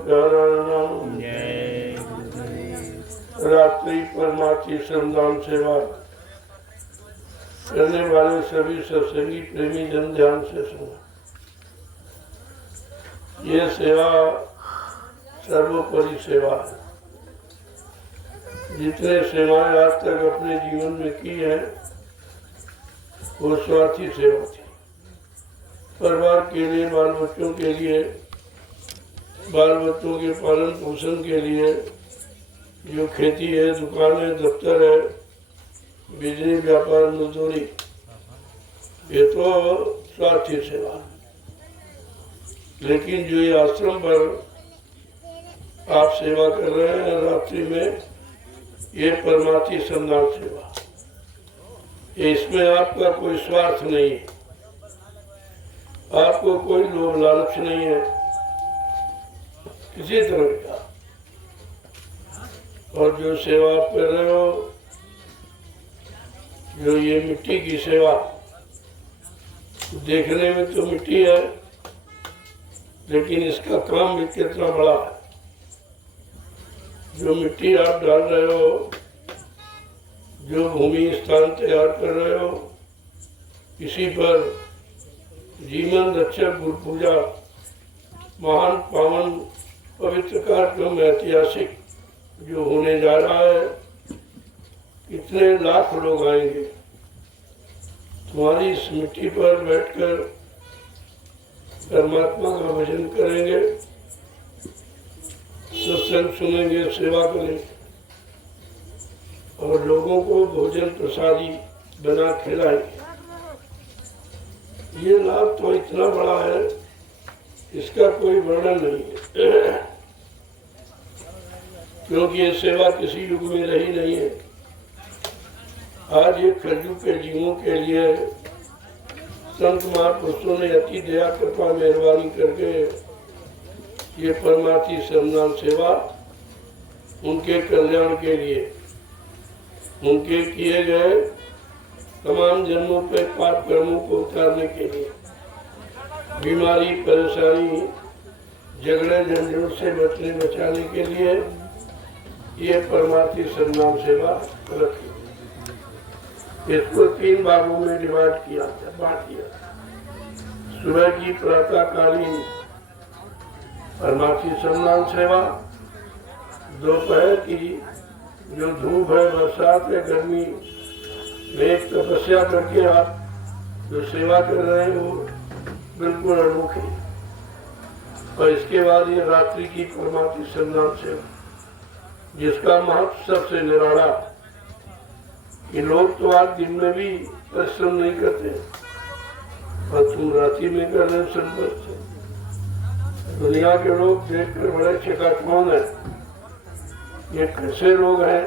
प्यारा नाम। रात्रि परमार्थी श्रमदान सेवा करने वाले सभी सत्संगी प्रेमी जन ध्यान से सुना। ये सेवा सर्वोपरि सेवा है। जितने सेवाएं आज तक अपने जीवन में की है वो स्वार्थी सेवा थी। परिवार के लिए, बाल बच्चों के लिए, बाल बच्चों के पालन पोषण के लिए, जो खेती है, दुकान है, दफ्तर है, बिजली, व्यापार, मजदूरी, ये तो स्वार्थी सेवा। लेकिन जो ये आश्रम पर आप सेवा कर रहे हैं रात्रि में, ये परमार्थी श्रमदान सेवा, इसमें आपका कोई स्वार्थ नहीं है, आपको कोई लोभ लालच नहीं है किसी तरह का। और जो सेवा आप कर रहे हो, जो ये मिट्टी की सेवा, देखने में तो मिट्टी है लेकिन इसका काम भी कितना बड़ा है। जो मिट्टी आप डाल रहे हो, जो भूमि स्थान तैयार कर रहे हो, इसी पर जीवन रक्षक गुरु पूजा, महान पावन पवित्र कार्यक्रम ऐतिहासिक जो होने जा रहा है, कितने लाख लोग आएंगे। तुम्हारी इस मिट्टी पर बैठकर परमात्मा का भजन करेंगे, सत्संग सुनेंगे, सेवा करेंगे और लोगों को भोजन प्रसादी बना खिलाएंगे। ये लाभ तो इतना बड़ा है, इसका कोई वर्णन नहीं है। क्योंकि ये सेवा किसी युग में रही नहीं है। आज ये कलयुग के जीवों के लिए संत महापुरुषों ने अति दया कृपा मेहरबानी करके ये परमार्थी श्रमदान सेवा उनके कल्याण के लिए, उनके किए गए तमाम जन्मों पे पाप कर्मों को उतारने के लिए, बीमारी, परेशानी, झगड़े झंझट से बचाने के लिए ये परमार्थी श्रमदान सेवा रखी। इसको 3 भागों में डिवाइड किया, बांट दिया। सुबह की प्रातःकालीन परमार्थी श्रमदान सेवा, दोपहर की जो धूप है, बरसात है, गर्मी में तपस्या करके आप जो सेवा कर रहे हैं वो बिल्कुल अनोखी। और इसके बाद ये रात्रि की परमार्थी श्रमदान सेवा, जिसका महत्व सबसे निराला कि लोग तो आज दिन में भी परिश्रम नहीं करते और तुम रात्रि में कर रहे संपर्क। दुनिया के लोग देखकर बड़े चकाचौंध है, ये कैसे लोग हैं,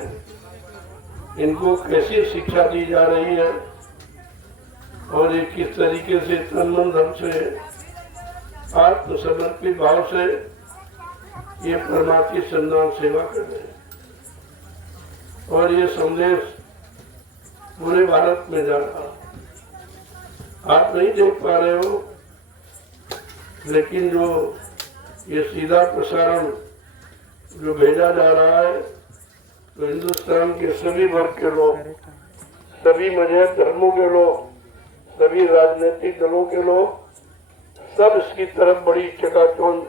इनको कैसी शिक्षा दी जा रही है और ये किस तरीके से तन मन धन से आत्मसमर्पित भाव से ये परमार्थी श्रमदान सेवा कर रहे हैं। और ये संदेश पूरे भारत में जा रहा, आप नहीं देख पा रहे हो, लेकिन जो ये सीधा प्रसारण जो भेजा जा रहा है, तो हिंदुस्तान के सभी वर्ग के लोग, सभी मजहब धर्मों के लोग, सभी राजनीतिक दलों के लोग, सब इसकी तरफ बड़ी चकाचौंध,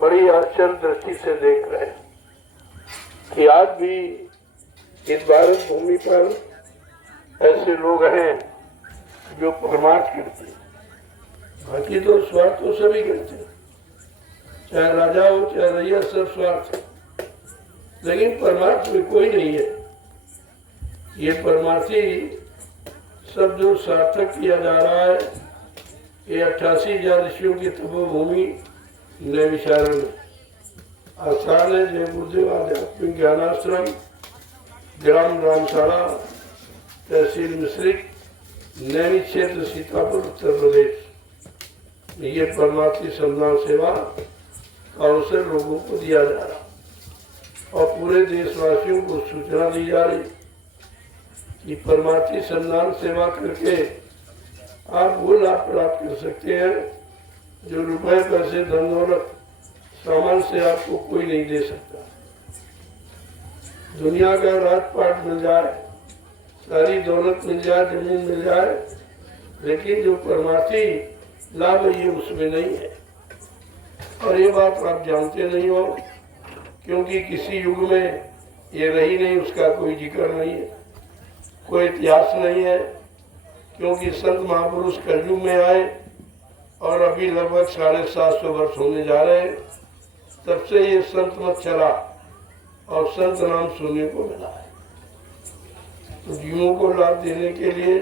बड़ी आश्चर्य दृष्टि से देख रहे हैं कि आज भी इस भारत भूमि पर ऐसे लोग हैं जो परमार्थ करते हैं। बाकी तो स्वार्थ तो सभी करते हैं, चाहे राजा हो चाहे रैया, सब स्वार्थ है, लेकिन परमार्थ में कोई नहीं है। ये परमार्थी सब जो सार्थक किया जा रहा है, ये 88,000 ऋषियों की तपोभूमि नैमिषारण्य आस्थान है, जय गुरुदेव आध्यात्मिक ज्ञानाश्रम, ग्राम रामशाला, तहसील मिश्रिक, नैनी क्षेत्र, सीतापुर, उत्तर प्रदेश। ये परमार्थी श्रमदान सेवा अवसर लोगों को दिया जा रहा और पूरे देशवासियों को सूचना दी जा रही कि परमार्थी श्रमदान सेवा करके आप वो लाभ प्राप्त कर सकते हैं जो रुपए पैसे धन दौलत सामान से आपको कोई नहीं दे सकता। दुनिया का राजपाट मिल जाए, सारी दौलत मिल जाए, जमीन मिल जाए, लेकिन जो परमार्थी लाभ ये उसमें नहीं है। और ये बात आप जानते नहीं हो, क्योंकि किसी युग में ये रही नहीं, उसका कोई जिक्र नहीं है, कोई इतिहास नहीं है। क्योंकि संत महापुरुष कलयुग में आए और अभी लगभग 750 वर्ष होने जा रहे हैं, तब से ये संत मत चला और संत नाम सुनने को मिला है। तो जीवों को लाभ देने के लिए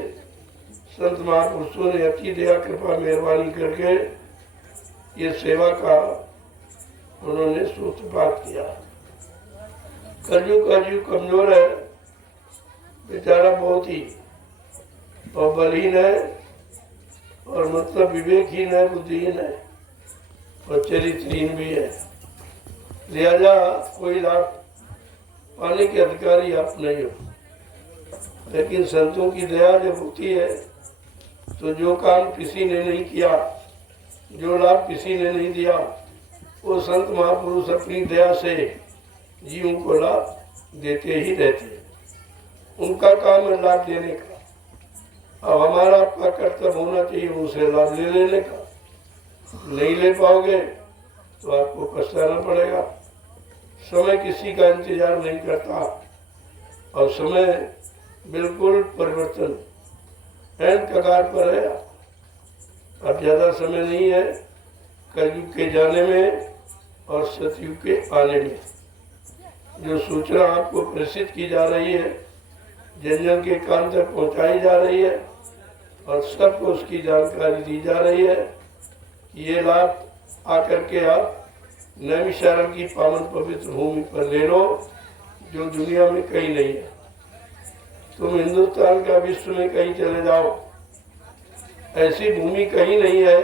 संत महापुरुषों ने अति दया कृपा मेहरबानी करके ये सेवा का उन्होंने सूत्रपात किया। कलयुग का जीव कमजोर है, बेचारा बहुत ही और बलहीन है, और मतलब विवेकहीन है, बुद्धिहीन है और चरित्रहीन भी है। लिहाजा कोई लाभ पाने के अधिकारी आप नहीं हो। लेकिन संतों की दया जब होती है तो जो काम किसी ने नहीं किया, जो लाभ किसी ने नहीं दिया, वो संत महापुरुष अपनी दया से जीवों को लाभ देते ही रहते हैं। उनका काम है लाभ देने का। अब हमारा आपका कर्तव्य होना चाहिए उनसे लाभ ले लेने का। नहीं ले पाओगे तो आपको पछताना पड़ेगा। समय किसी का इंतजार नहीं करता और समय बिल्कुल परिवर्तन एंड कगार पर है। अब ज्यादा समय नहीं है कलयुग के जाने में और सतयुग के आने में। जो सूचना आपको प्रेषित की जा रही है, जन जन के कान तक पहुंचाई जा रही है और सबको उसकी जानकारी दी जा रही है। ये लाभ आकर के आप नैमिषारण्य की पावन पवित्र भूमि पर ले लो, जो दुनिया में कहीं नहीं है। तुम हिंदुस्तान का विश्व में कहीं चले जाओ, ऐसी भूमि कहीं नहीं है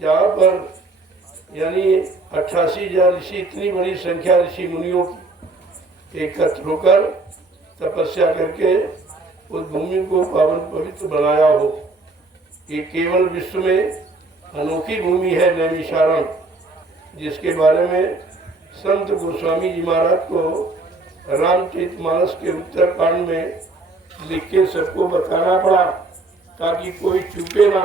जहाँ पर यानी 88,000 ऋषि, इतनी बड़ी संख्या ऋषि मुनियों की एकत्र होकर तपस्या करके उस भूमि को पावन पवित्र बनाया हो। ये केवल विश्व में अनोखी भूमि है नैमिषारण्य, जिसके बारे में संत गोस्वामी जी महाराज को रामचरितमानस के उत्तरकांड में लिख के सबको बताना पड़ा, ताकि कोई चूके ना,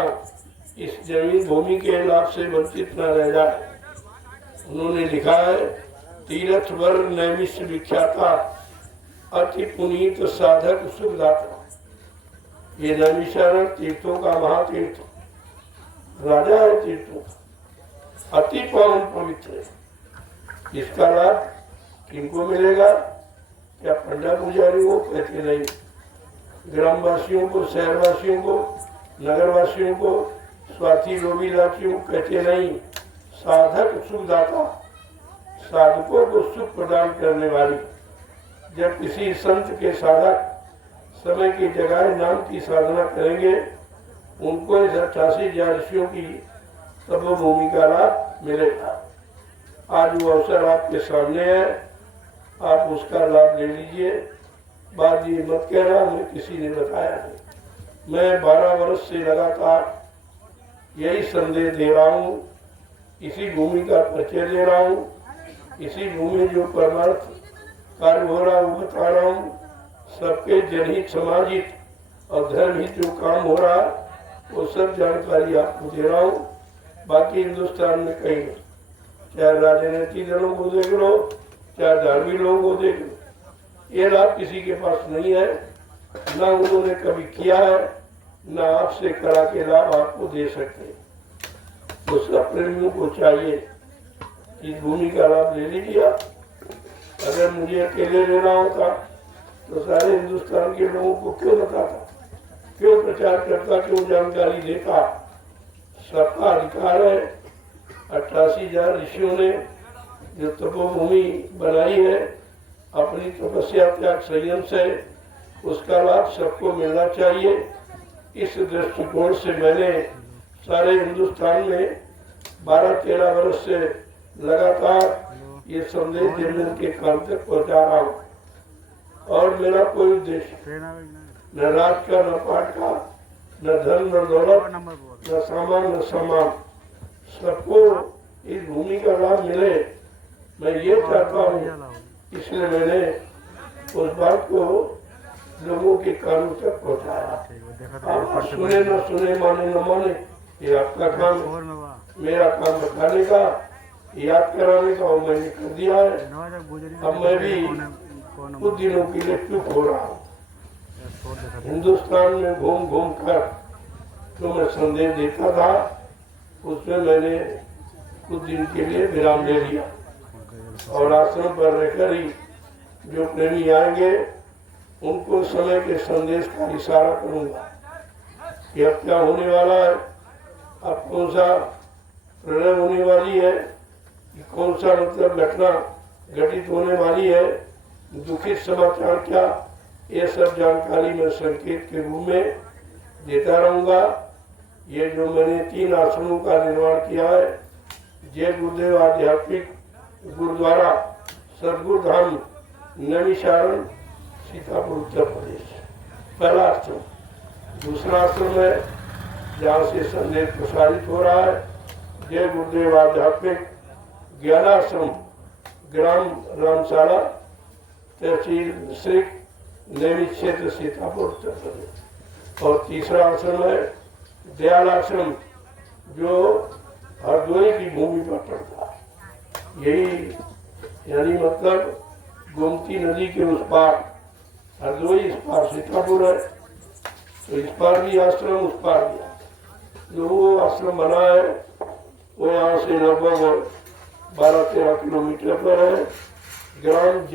इस जमीन भूमि के लाभ से वंचित न रह जाए। उन्होंने लिखा है, तीर्थ वर नैमिष विख्याता, अति पुनीत साधक सुखदाता। ये नैमिषारण्य तीर्थों का महातीर्थ राजा है, तीर्थों अति पावन पवित्र है। इसका लाभ किनको मिलेगा? क्या पंडा पुजारी को? कहते नहीं। ग्रामवासियों को, शहरवासियों को, नगरवासियों को, स्वार्थी लोभी लाचियों को कहते नहीं। साधक सुखदाता, साधकों को सुख प्रदान करने वाली। जब किसी संत के साधक समय की जगह नाम की साधना करेंगे, उनको इस 88,000 ऋषियों की तपोभूमि का लाभ मिलेगा। आज वो अवसर आपके सामने है, आप उसका लाभ ले लीजिए। बात ये मत कहना मैं किसी ने बताया नहीं। मैं 12 वर्ष से लगातार यही संदेश दे रहा हूँ, इसी भूमि का परिचय दे रहा हूँ, इसी भूमि जो परमार्थ कार्य हो रहा है वो बता रहा हूँ। सबके जनहित, समाजित और धर्महित जो काम हो रहा है वो सब जानकारी आपको दे रहा हूँ। बाकी हिंदुस्तान में कहीं नहीं, चाहे राजनीतिक दलों को देख लो, चाहे धार्मिक लोगों को देख लो, ये लाभ किसी के पास नहीं है, ना उन्होंने कभी किया है, ना आपसे करा के लाभ आपको दे सकते। तो सब प्रेमियों को चाहिए इस भूमि का लाभ ले लीजिए। अगर मुझे अकेले लेना होता तो सारे हिंदुस्तान के लोगों को क्यों बताता, क्यों प्रचार करता, क्यों जानकारी देता। सबका अधिकार है। 88,000 ऋषियों ने जो तपोभूमि बनाई है अपनी तपस्या त्याग संयम से, उसका लाभ सबको मिलना चाहिए। इस दृष्टिकोण से मैंने सारे हिंदुस्तान में 12-13 वर्ष से लगातार ये संदेश जन के कान तक पहुँचा रहा हूँ। और मेरा कोई उद्देश्य न राज का, न पाठ का, न धन, न दौलत, न सामान, न सम्मान, सबको इस भूमि का लाभ मिले, मैं ये चाहता हूँ। इसलिए मैंने उस बात को लोगों के कानों तक पहुँचाया। आप सुने न सुने, माने न माने, ये आपका काम, मेरा काम बताने का, याद कराने का, और मैंने कर दिया है। अब मैं भी कुछ दिनों के लिए चुप हो रहा हूँ। हिंदुस्तान में घूम घूम कर जो मैं संदेश देता था, उसमें मैंने कुछ दिन के लिए विराम ले लिया, और आश्रम पर रहकर ही जो प्रेमी आएंगे उनको समय के संदेश का इशारा करूंगा कि अब क्या होने वाला है, अब कौन सा प्रलय होने वाली है, कि कौन सा मतलब घटना घटित होने वाली है, दुखित समाचार क्या, ये सब जानकारी मैं संकेत के रूप में देता रहूंगा। ये जो मैंने 3 आश्रमों का निर्माण किया है, जय गुरुदेव आध्यात्मिक गुरुद्वारा सदगुरु धाम नैमिषारण सीतापुर उत्तर प्रदेश, पहला आश्रम। दूसरा आश्रम है जहाँ से संदेश प्रसारित हो रहा है, जय गुरुदेव आध्यात्मिक ज्ञानाश्रम, ग्राम रामशाला, तहसील मिश्रिक, नैमिष क्षेत्र सीतापुर उत्तर प्रदेश। और तीसरा आश्रम है दयाल आश्रम, जो हरदोई की भूमि पर पड़ता है। यही यानी मतलब गोमती नदी के उस पार हरदोई, इस पार सीतापुर है, तो इस पार भी आश्रम, उस पार भी। जो वो आश्रम बना है वो यहाँ से लगभग 12-13 किलोमीटर पर है। ग्राम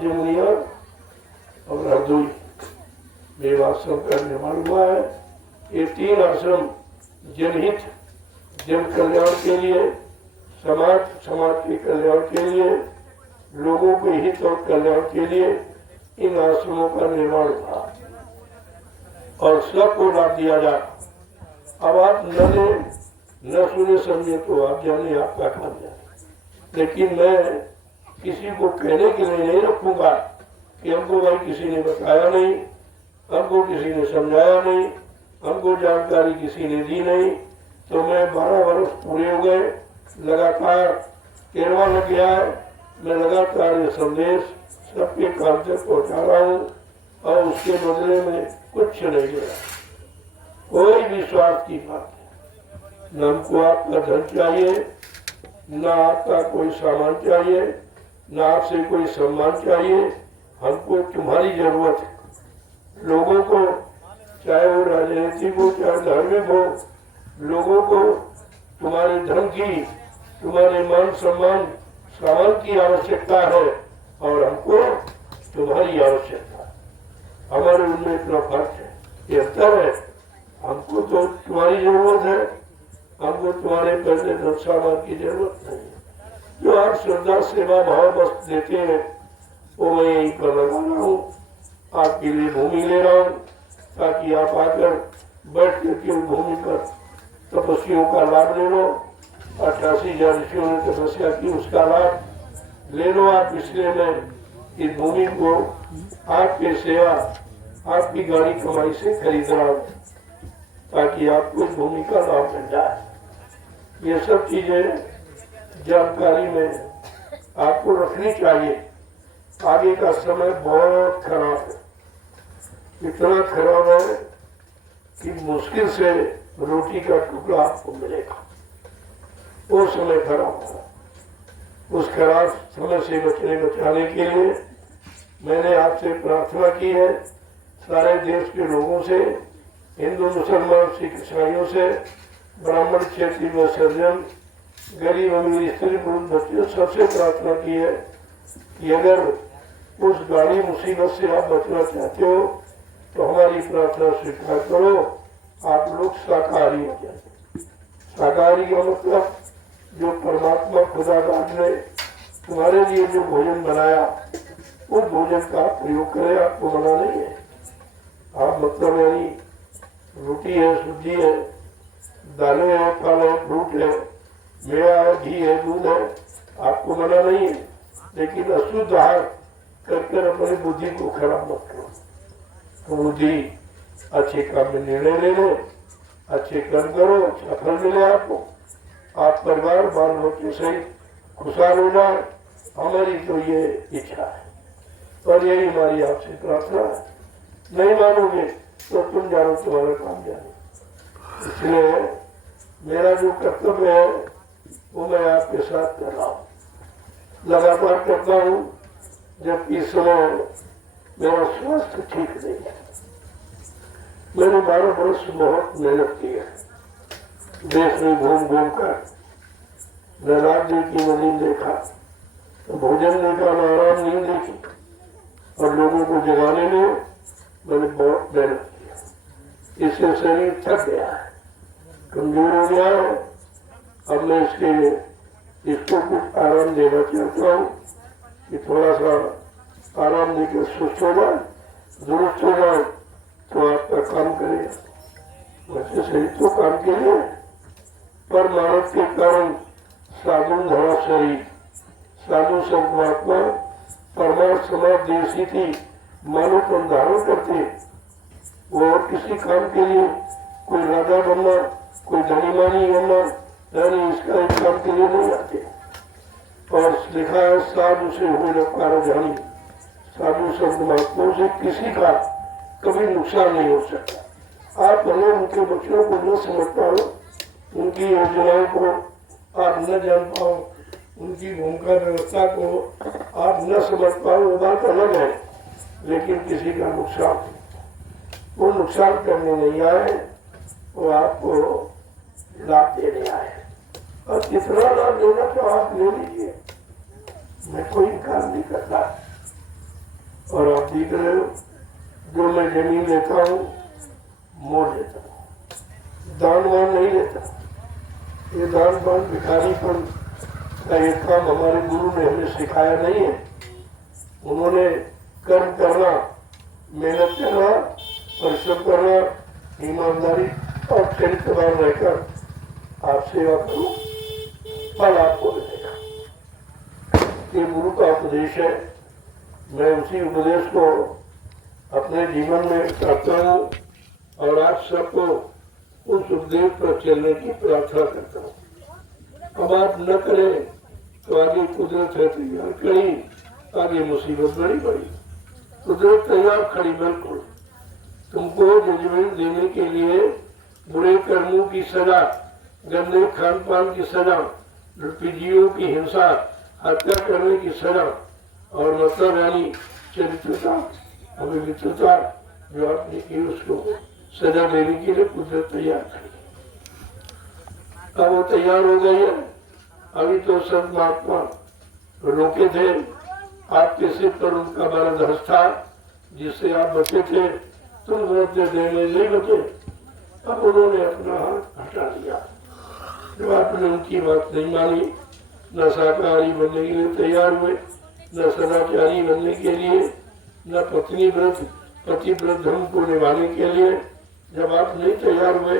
जमुनिया और हरदोई में आश्रम का निर्माण हुआ है। ये 3 आश्रम जनहित, जन कल्याण के लिए, समाज के कल्याण के लिए, लोगों के हित और कल्याण के लिए इन आश्रमों का निर्माण हुआ और सबको लाभ दिया जाए। अब आप न सुने समझे तो आप जाने, आपका काम जाने, लेकिन मैं किसी को कहने के लिए नहीं रखूंगा कि हमको भाई किसी ने बताया नहीं, हमको किसी ने समझाया नहीं, हमको जानकारी किसी ने दी नहीं। तो मैं 12 वर्ष पूरे हो गए, लगातार 13वां लग गया है, मैं लगातार ये संदेश सबके काम तक पहुँचा रहा हूँ, और उसके बदले में कुछ नहीं मिला, कोई विश्वास की बात नहीं। न हमको आपका धन चाहिए, न आपका कोई सामान चाहिए, न आपसे कोई सम्मान चाहिए, हमको तुम्हारी जरूरत है। लोगों को, चाहे वो राजनीतिक हो चाहे धार्मिक हो, लोगों को तुम्हारे धन की, तुम्हारे मान सम्मान, सामान की आवश्यकता है, और हमको तुम्हारी आवश्यकता है। हमारे उनमें इतना फर्क है, ये अंतर है। हमको तो तुम्हारी जरूरत है, हमको तुम्हारे पैसे धन सामान की जरूरत नहीं है। जो आप श्रद्धा सेवा भाव बस देते हैं वो मैं यहीं पर लगा रहा हूँ, आपके लिए भूमि ले रहा हूँ, ताकि आप आकर बैठ करके भूमि पर तपस्वियों का लाभ ले लो। 88,000 ऋषियों ने तपस्या की, उसका लाभ ले लो आप। इसलिए मैं इस भूमि को आपके सेवा, आपकी गाड़ी कमाई से खरीद रहा हूँ, ताकि आपको इस भूमि का लाभ मिल जाए। ये सब चीजें जानकारी में आपको रखनी चाहिए। आगे का समय बहुत खराब है, इतना खराब है कि मुश्किल से रोटी का टुकड़ा आपको मिलेगा। वो समय खराब होगा। उस खराब समय से बचाने के लिए मैंने आपसे प्रार्थना की है, सारे देश के लोगों से, हिंदू मुसलमान सिख ईसाइयों से, ब्राह्मण क्षेत्रीय में सज्जन, गरीब अमीर स्त्री पुरुष बच्चे, सबसे प्रार्थना की है कि अगर उस गाड़ी मुसीबत से आप बचना चाहते हो तो हमारी प्रार्थना स्वीकार करो, आप लोग शाकाहारी हो जाए। शाकाहारी का मतलब जो परमात्मा खुदा ने तुम्हारे लिए जो भोजन बनाया उस भोजन का प्रयोग करें, आपको मना नहीं है। आप मतलब यानी रोटी है, सब्जी है, दालें हैं, फल है, फ्रूट है, मेवा है, घी है, दूध है, आपको मना नहीं है। लेकिन अशुद्ध आहार कर अपनी बुद्धि को खराब मत करो। तो बुद्धि अच्छे काम में निर्णय ले लो, अच्छे कर्म करो, अच्छा फल मिले आपको, आप परिवार बाल बच्चे सहित खुशहाल हो जाए, हमारी तो ये इच्छा है और यही हमारी आपसे प्रार्थना है। नहीं मानोगे तो तुम जानो, तुम्हारा काम जानो। इसलिए मेरा जो कर्तव्य है वो मैं आपके साथ कर रहा हूँ, लगातार करता हूँ, जबकि इस समय मेरा स्वास्थ्य ठीक नहीं है। मैंने 12 वर्ष बहुत मेहनत की है, देश में घूम घूम कर न रात देखी न नींद देखा, न भोजन देखा न आराम नींद देखी, और लोगों को जगाने में मैंने बहुत मेहनत किया। इससे शरीर थक गया है, कमजोर हो गया है। अब मैं इसको कुछ आराम देना चाहता हूँ कि थोड़ा सा आराम देकर सुस्त हो जाए, दुरुस्त हो जाए तो आपका काम करेगा। वैसे शरीर तो काम के लिए, पर मानव के कारण साधु धरा शरीर, साधु संत महात्मा परमार्थ समाज देशी थी मानव को धारण करते, वो और किसी काम के लिए कोई राजा बनना, कोई धनीमानी बनना, यानी इसका एक काम के लिए नहीं आते। और लिखा है साधु से हो लकार जानी, साधु संत महात्माओं से किसी का कभी नुकसान नहीं हो सकता। आप भले उनके बच्चों को न समझ पाओ, उनकी योजनाओं को आप न जान पाओ, उनकी भूमिका व्यवस्था को आप न समझ पाओ, वो बात अलग है, लेकिन किसी का नुकसान, वो नुकसान करने नहीं आए, वो आपको लाभ देने आए। और कितना लाभ देना तो आप ले लीजिए, मैं कोई इनकार नहीं करता। और आप देख रहे हो, जो मैं जमीन लेता हूँ मोड़ लेता हूँ, दान वान नहीं लेता। ये दान वान भिखारीपन का एक काम हमारे गुरु ने हमें सिखाया नहीं है। उन्होंने कर्म करना, मेहनत करना, परिश्रम करना, ईमानदारी और चरित्रवान रहकर आप सेवा करो, फल आपको मिलेगा। ये गुरु का उपदेश है। मैं उसी उपदेश को अपने जीवन में करता हूँ और आप सबको उस उपदेश पर चलने की प्रार्थना करता हूँ। अब आप न करें तो आगे कुदरत है तैयार खड़ी, आगे मुसीबत बड़ी बड़ी, कुदरत तैयार खड़ी बिल्कुल। तुमको जजमेंट देने के लिए बुरे कर्मों की सजा, गंदे खान पान की सजा, लुटपीजियों की हिंसा, हत्या करने की सजा, और मतलब यानी चरित्रता, अवित्रता जो आपने की उसको सजा देने के लिए कुदरत तैयार करी। अब वो तैयार हो गई है। अभी तो संत महात्मा रोके थे, आपके सिर पर उनका बड़ा धर्ष था जिससे आप बचे थे, तुम रोते थे, मैं नहीं बचे। अब उन्होंने अपना हाथ हटा लिया। जब आपने उनकी बात नहीं मानी, न शाकाहारी बनने के लिए तैयार हुए, न सदाचारी बनने के लिए, न पति व्रत धर्म को निभाने के लिए जब आप नहीं तैयार हुए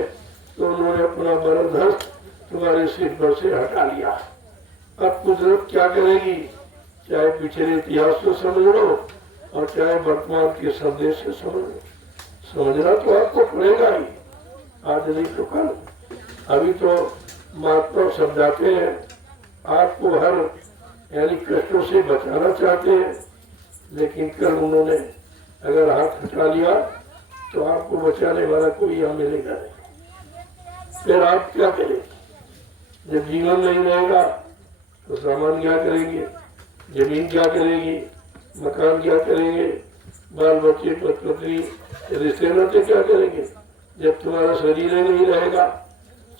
तो उन्होंने अपना बरदस्त तुम्हारे सिर पर से हटा लिया। अब कुदरत क्या करेगी, चाहे पिछले इतिहास को समझ लो और चाहे वर्तमान के संदेश से समझ लो, समझना तो आपको पड़ेगा ही, आज नहीं तो कल। अभी तो महात्मा समझाते हैं, आपको हर यानी कष्टों से बचाना चाहते हैं, लेकिन कल उन्होंने अगर हाथ हटा लिया तो आपको बचाने वाला कोई यहाँ मिलेगा नहीं। फिर आप क्या करेंगे? जब जीवन नहीं रहेगा तो सामान क्या करेंगे, जमीन क्या करेगी, मकान क्या करेंगे, बाल बच्चे पत्नी रिश्ते नाते क्या करेंगे? जब तुम्हारा शरीर नहीं रहेगा,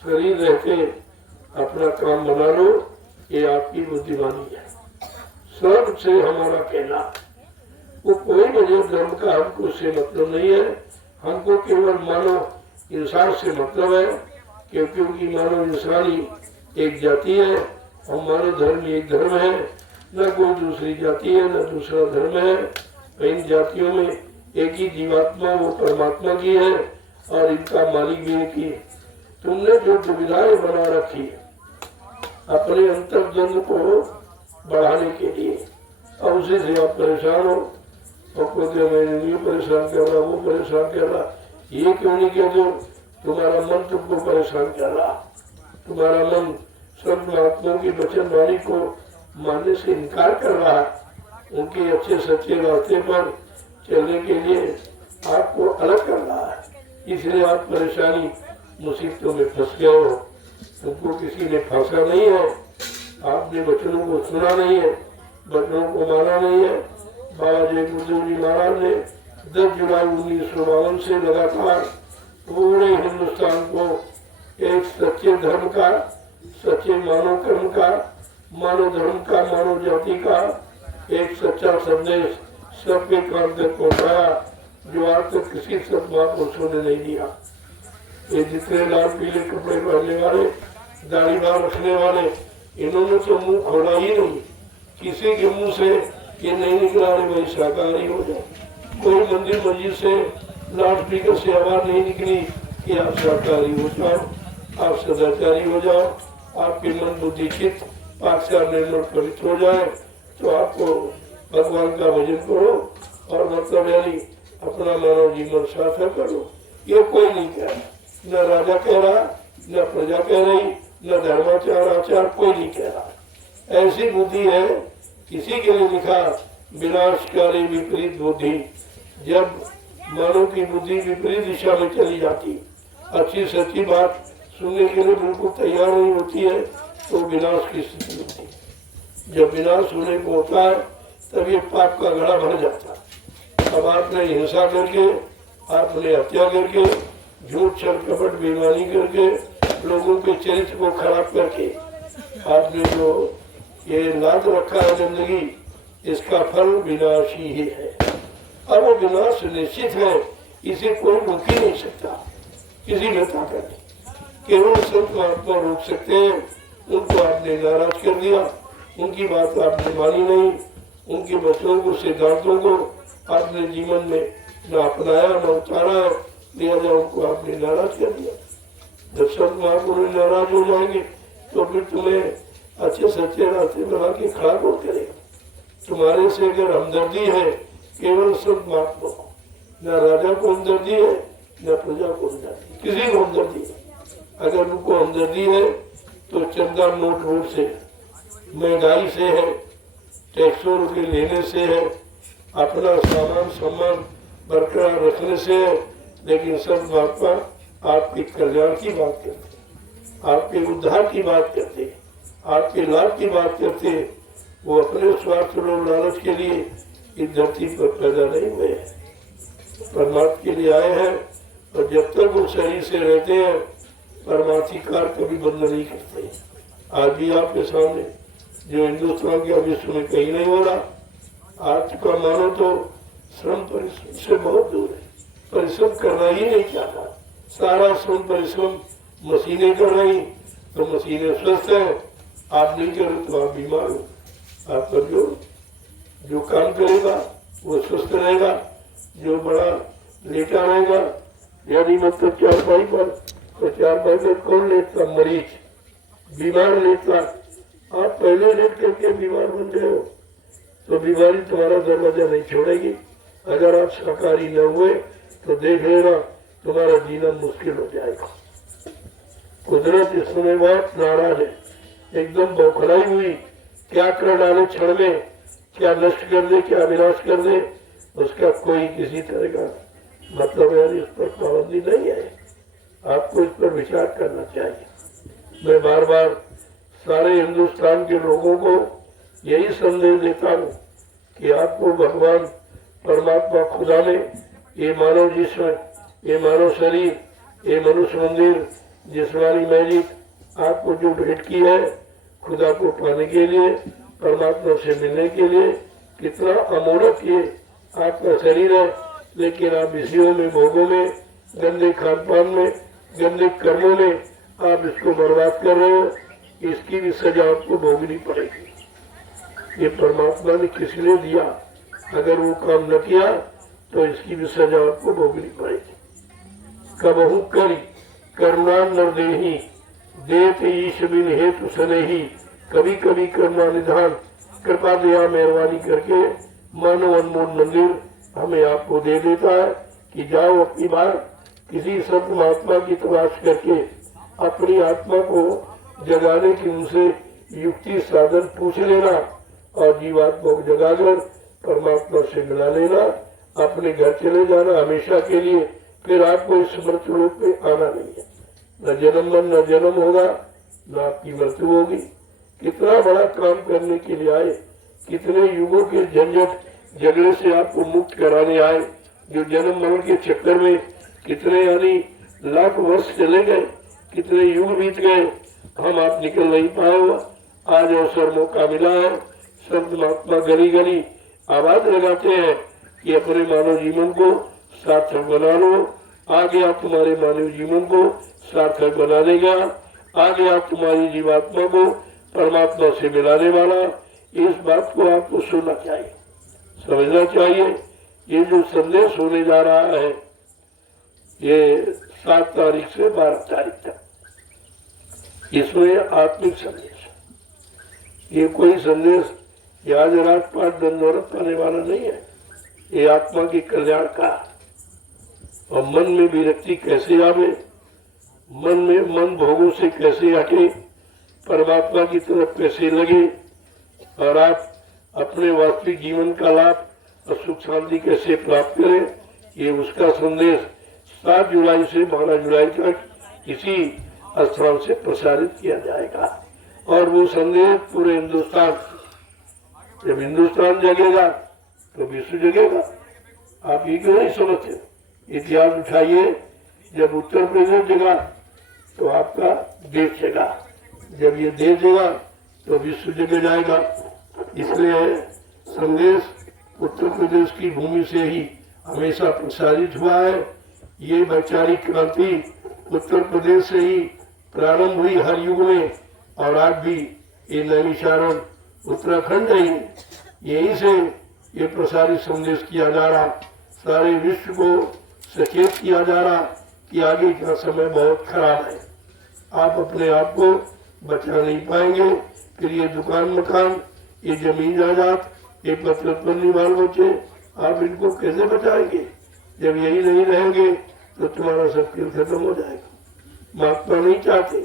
शरीर रहते अपना काम बना लो, ये आपकी बुद्धिमानी है। सबसे हमारा कहना, वो कोई वजह धर्म का हमको से मतलब नहीं है, हमको केवल मानव इंसान से मतलब है, क्योंकि मानव इंसानी एक जाति है और मानव धर्म एक धर्म है, न कोई दूसरी जाति है न दूसरा धर्म है। इन जातियों में एक ही जीवात्मा वो परमात्मा की है और इनका मालिक भी एक ही है। तुमने जो दुविधाएं बना रखी है अपने अंतर्द्वंद को बढ़ाने के लिए, और उसी से आप परेशान हो और कहते मैं ये परेशान कर रहा, वो परेशान कर रहा, ये क्यों नहीं कह दो तुम्हारा मन तुमको परेशान कर रहा, तुम्हारा मन संत महात्माओं की वचन वाणी को मानने से इनकार कर रहा है, उनके अच्छे सच्चे रास्ते पर चलने के लिए आपको अलग कर रहा है, इसलिए आप परेशानी मुसीबतों में फंस गए हो। तुमको किसी ने फांसा नहीं है, आपने वचनों को सुना नहीं है, वचनों को माना नहीं है। बाबा जय गुरुदेव जी महाराज ने 10 जुलाई 1952 से लगातार पूरे हिंदुस्तान को एक सच्चे धर्म का, सच्चे मानव कर्म का, मानव धर्म का, मानव जाति का एक सच्चा संदेश सबके कान तक पहुँचाया, जो आज तक किसी सदमापुरुष ने नहीं दिया। ये जितने लाल पीले कपड़े पहनने वाले, दाढ़ी बाल रखने वाले, इन्होंने तो मुंह खोला ही नहीं, किसी के मुंह से ये नहीं निकला रे भाई शाकाहारी हो जाओ। कोई मंदिर मस्जिद से लाउड स्पीकर से आवाज नहीं निकली कि आप शाकाहारी हो जाओ, आप सदाचारी हो जाओ, आपकी मन बुद्धि चित्त पाक निर्मल पवित्र हो जाए, तो आपको भगवान का भजन करो और मतलब यानी अपना मानव जीवन सार्थक करो। ये कोई नहीं कह रहा, न राजा कह रहा, न प्रजा कह रही, न धर्माचार आचार कोई नहीं कह रहा। ऐसी बुद्धि है, किसी के लिए लिखा विनाशकारी विपरीत बुद्धि। जब मानव की बुद्धि विपरीत दिशा में चली जाती, अच्छी सच्ची बात सुनने के लिए बिल्कुल तैयार नहीं होती है, तो विनाश की स्थिति होती है। जब विनाश होने को होता है तब ये पाप का घड़ा भर जाता है। अब आपने हिंसा करके, आपने हत्या करके, झूठ छल कपट बेईमानी करके, लोगों के चरित्र को खराब करके आपने जो ये लाद रखा है जिंदगी, इसका फल विनाशी ही है। अब वो विनाश निश्चित है, इसे कोई रोक ही नहीं सकता, किसी में ताकत नहीं। केवल संत महात्मा रोक सकते हैं। उनको आपने नाराज कर दिया, उनकी बात आपने मानी नहीं, उनके वचनों को, सिद्धांतों को आपने जीवन में न अपनाया न उतारा, लिहाजा उनको आपने नाराज कर दिया। जब संत महापुरुष नाराज हो जाएंगे तो फिर तुम्हें अच्छे सच्चे रास्ते बना के खड़ा कौन करेगा? तुम्हारे से अगर हमदर्दी है केवल संत महात्मा को, न राजा को हमदर्दी है, न प्रजा को हमदर्दी, किसी को हमदर्दी है। अगर उनको हमदर्दी है तो चंदा नोट वोट से, महंगाई से है, टैक्सों के लेने से है, अपना सामान सम्मान बरकरार रखने से है। लेकिन संत महात्मा आपके कल्याण की बात करते, आपके उद्धार की बात करते, आपके लाभ की बात करते। वो अपने स्वार्थ और लालच के लिए इस धरती पर पैदा नहीं हुए हैं, परमात्मा के लिए आए हैं। और जब तक वो शरीर से रहते हैं परमाधिकार कभी बंद नहीं करते। आज भी आपके सामने जो हिंदुस्तान के विश्व में कहीं नहीं हो रहा, आज का मानो तो श्रम परिश्रम से बहुत दूर है, परिश्रम करना ही नहीं चाहता। सारा श्रम परिश्रम मशीनें कर रही, तो मशीनें स्वस्थ है, आप नहीं करो तो आप बीमार हो। आपका जो काम करेगा वो स्वस्थ रहेगा, जो बड़ा लेटा रहेगा यदि मतलब चारपाई पर, तो चारपाई पर कौन लेटता? मरीज, बीमार लेटता। आप पहले लेट करके बीमार बन गए हो तो बीमारी तुम्हारा दरवाजा नहीं छोड़ेगी। अगर आप शाकाहारी न हुए तो देख लेना तुम्हारा जीना मुश्किल हो जाएगा। कुदरत इस समय बहुत नाराज है, एकदम बौखलाई हुई, क्या कर डाले क्षण में, क्या नष्ट कर दे, क्या विनाश कर दे, उसका कोई किसी तरह का मतलब है, इस पर पाबंदी नहीं है। आपको इस पर विचार करना चाहिए। मैं बार बार सारे हिंदुस्तान के लोगों को यही संदेश देता हूँ कि आपको भगवान परमात्मा खुदा ने ये मानव जिस्म, ये मानव शरीर, ये मनुष्य मंदिर, जिस्मानी मैजिक आपको जो भेंट की है खुदा को पाने के लिए, परमात्मा से मिलने के लिए, कितना अमोलक ये आपका शरीर है। लेकिन आप विषयों में, भोगों में, गंदे खान पान में, गंदे कर्मों में आप इसको बर्बाद कर रहे हो। इसकी भी सजा आपको भोगनी पड़ेगी। ये परमात्मा ने किस लिए दिया, अगर वो काम न किया तो इसकी भी सजा आपको भोगनी पड़ेगी। कबहू करी करुणा नरदेही, देत ईश बिन हेतु सनेही। कभी कभी करुणा निधान, कृपा दया मेहरबानी करके मानव अनमोल मंदिर हमें आपको दे देता है कि जाओ अपनी बार किसी संत महात्मा की तलाश करके अपनी आत्मा को जगाने की उनसे युक्ति साधन पूछ लेना और जीवात्मा को जगाकर परमात्मा से मिला लेना, अपने घर चले जाना हमेशा के लिए। फिर आपको इस मृत्यु लोक में आना नहीं है, न जन्म न जन्म होगा, न आपकी मृत्यु होगी। कितना बड़ा काम करने के लिए आए, कितने युगों के झंझट झगड़े से आपको मुक्त कराने आए। जो जन्म मरण के चक्कर में कितने यानी लाख वर्ष चले गए, कितने युग बीत गए, हम आप निकल नहीं पाए हुआ। आज अवसर मौका मिला है। संत महात्मा गली गली आवाज लगाते हैं कि अपने मानव जीवन को सार्थक बना लो। आगे आप तुम्हारे मानव जीवन को सार्थक बना देगा। आगे आप तुम्हारी जीवात्मा को परमात्मा से मिलाने वाला। इस बात को आपको सुनना चाहिए, समझना चाहिए। ये जो संदेश होने जा रहा है, ये 7 तारीख से 12 तारीख तक, इसमें आत्मिक संदेश, ये कोई संदेश आज रात पाठ दंडौरत पाने वाला नहीं है। ये आत्मा के कल्याण का, और मन में विरक्ति कैसे आवे, मन भोगों से कैसे हटे, परमात्मा की तरफ कैसे लगे, और आप अपने वास्तविक जीवन का लाभ और सुख शांति कैसे प्राप्त करें, ये उसका संदेश 7 जुलाई से 12 जुलाई तक इसी स्थान से प्रसारित किया जाएगा। और वो संदेश पूरे हिंदुस्तान, जब हिंदुस्तान जगेगा तो विश्व जगेगा। आप ये क्यों नहीं समझते? इतिहास उठाइए, जब उत्तर प्रदेश जगा तो आपका देश जगा, जब ये देश जगा तो विश्व जग जाएगा। इसलिए संदेश उत्तर प्रदेश की भूमि से ही हमेशा प्रसारित हुआ है। ये वैचारिक क्रांति उत्तर प्रदेश से ही प्रारंभ हुई हर युग में, और आज भी ये नैमिषारण्य उत्तराखंड है, यहीं से ये प्रसारित संदेश किया जा रहा, सारे विश्व को सचेत किया जा रहा कि आगे का समय बहुत खराब है। आप अपने आप को बचा नहीं पाएंगे। फिर ये दुकान मकान, ये जमीन जायदाद, ये पत्र पन्नी बाल बच्चे, आप इनको कैसे बचाएंगे? जब यही नहीं रहेंगे तो तुम्हारा सब खेल खत्म हो जाएगा। महात्मा नहीं चाहते,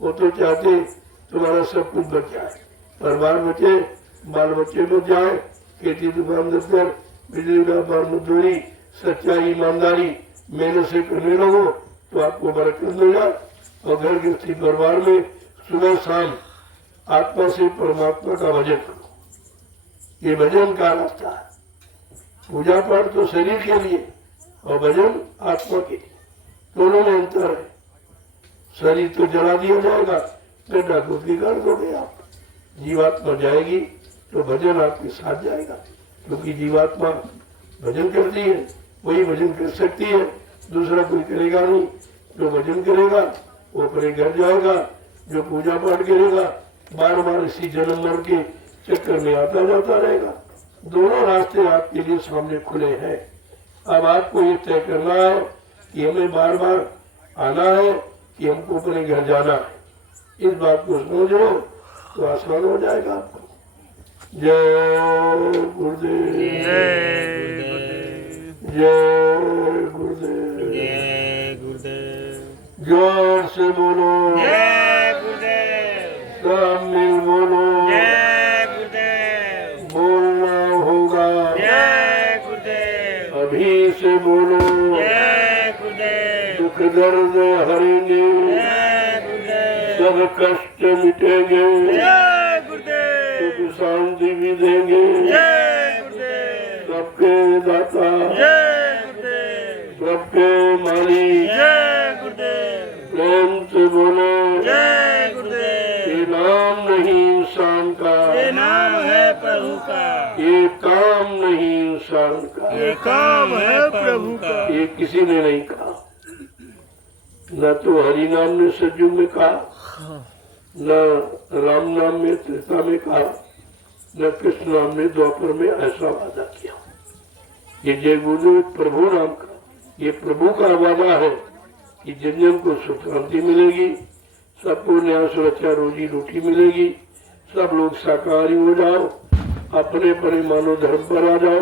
वो तो चाहते तुम्हारा सब कुछ बच जाए, परिवार बचे, बाल बच्चे बच जाए, खेती दुकान दफ्तर, बिजली का बार मजदूरी, सच्चाई ईमानदारी मेहनत से करने लगो तो आपको बरकत मिल जाए। और घर गृहस्थी परिवार में सुबह शाम आत्मा से परमात्मा का भजन करो, ये भजन का रास्ता है। पूजा पाठ तो शरीर के लिए और भजन आत्मा के लिए, दोनों में अंतर है। शरीर तो जला दिया जाएगा, गड्ढा खोद के गाड़ दोगे आप, जीवात्मा जाएगी तो भजन आपके साथ जाएगा। क्योंकि जीवात्मा भजन करती है, वही भजन कर सकती है, दूसरा कोई करेगा नहीं। जो भजन करेगा वो अपने घर जाएगा, जो पूजा पाठ करेगा बार बार इसी जन्म मरण के चक्कर में आता जाता रहेगा। दोनों रास्ते आपके लिए सामने खुले हैं। अब आपको ये तय करना है कि हमें बार बार आना है कि हमको अपने घर जाना है। इस बात को समझ लो तो आसान हो जाएगा आपको। जय गुरुदेव, जय गुरुदेव, जय गुरुदेव, जोर से बोलो जय गुरुदेव, सब मिल बोलो जय गुरुदेव, बोलना होगा जय गुरुदेव, अभी से बोलो जय गुरुदेव, दुख दर्द हरेंगे, जय गुरुदेव, सब कष्ट मिटेंगे, जय गुरुदेव, सुख शांति भी देंगे, जय गुरुदेव, सबके दाता, जय गुरुदेव, सबके मालिक, जय गुरुदेव, प्रेम से बोलो जय गुरुदेव। ये नाम नहीं इंसान का, ये नाम है प्रभु का, ये काम नहीं इंसान का, ये काम है प्रभु का। ये किसी ने नहीं कहा। न तो हरि नाम ने सतयुग में कहा, न राम नाम में त्रेता में कहा, न कृष्ण नाम ने द्वापर में ऐसा वादा किया। ये जय गुरुदेव प्रभु नाम का, ये प्रभु का वादा है कि जन जन को सुख शांति मिलेगी, सबको न्याय सुरक्षा रोजी रोटी मिलेगी, सब लोग शाकाहारी हो जाओ, अपने अपने मानव धर्म पर आ जाओ,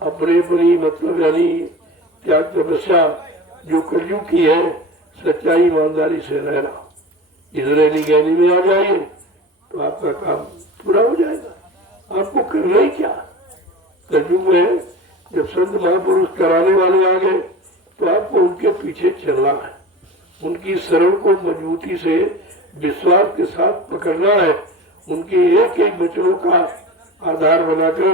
अपने अपनी मतलब यानी त्याग तपस्या जो कलयुग की है सच्चाई ईमानदारी से रहना। इजरायली ज्ञानी में आ जाइए तो आपका काम पूरा हो जाएगा। आपको करना ही क्या। कलयुग में जब संत महापुरुष कराने वाले आ गए तो आपको उनके पीछे चलना है, उनकी शरण को मजबूती से विश्वास के साथ पकड़ना है, उनके एक एक वचनों का आधार बनाकर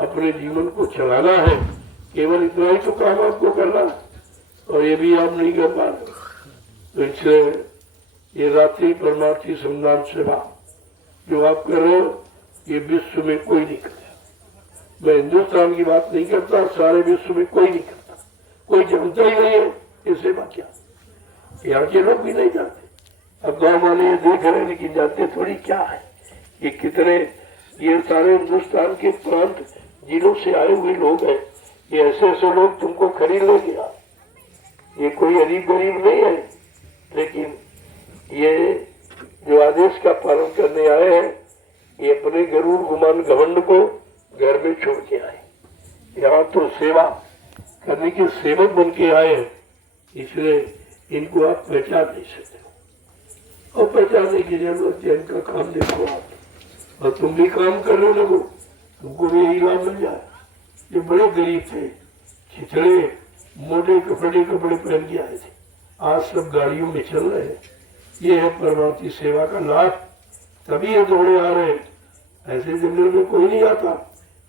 अपने जीवन को चलाना है। केवल इतना ही तो काम आपको करना, और ये भी आप नहीं कर पा रहे। तो इसलिए ये रात्रि परमार्थी संधान सेवा जो आप कर रहे हो ये विश्व में कोई नहीं करता। मैं हिंदुस्तान की बात नहीं करता, सारे विश्व में कोई नहीं करता, कोई जानता ही नहीं है ये सेवा क्या। यहाँ के लोग भी नहीं जानते। अब गाँव वाले ये देख रहे हैं लेकिन जानते थोड़ी क्या है। ये कितने ये सारे हिंदुस्तान के प्रांत जिलों से आए हुए लोग हैं। ये ऐसे ऐसे लोग तुमको खरीद लेंगे। ये कोई अजीब गरीब नहीं है, लेकिन ये जो आदेश का पालन करने आए हैं ये अपने गरुड़ गुमान घमंड को घर में छोड़ के आए। यहाँ तो सेवा करने के सेवक बन के आए हैं, इसलिए इनको आप पहचान नहीं सकते। और पहचानने की जरूरत है, इनका काम देखो आप, और तुम भी काम करने लगो, तुमको भी यही लाभ मिल जाए। ये बड़े गरीब थे, छिछड़े मोटे कपड़े पहन के आए थे, आज सब गाड़ियों में चल रहे हैं। ये है परमार्थी सेवा का लाभ, तभी ये दौड़े आ रहे हैं। ऐसे जंगल में कोई नहीं आता,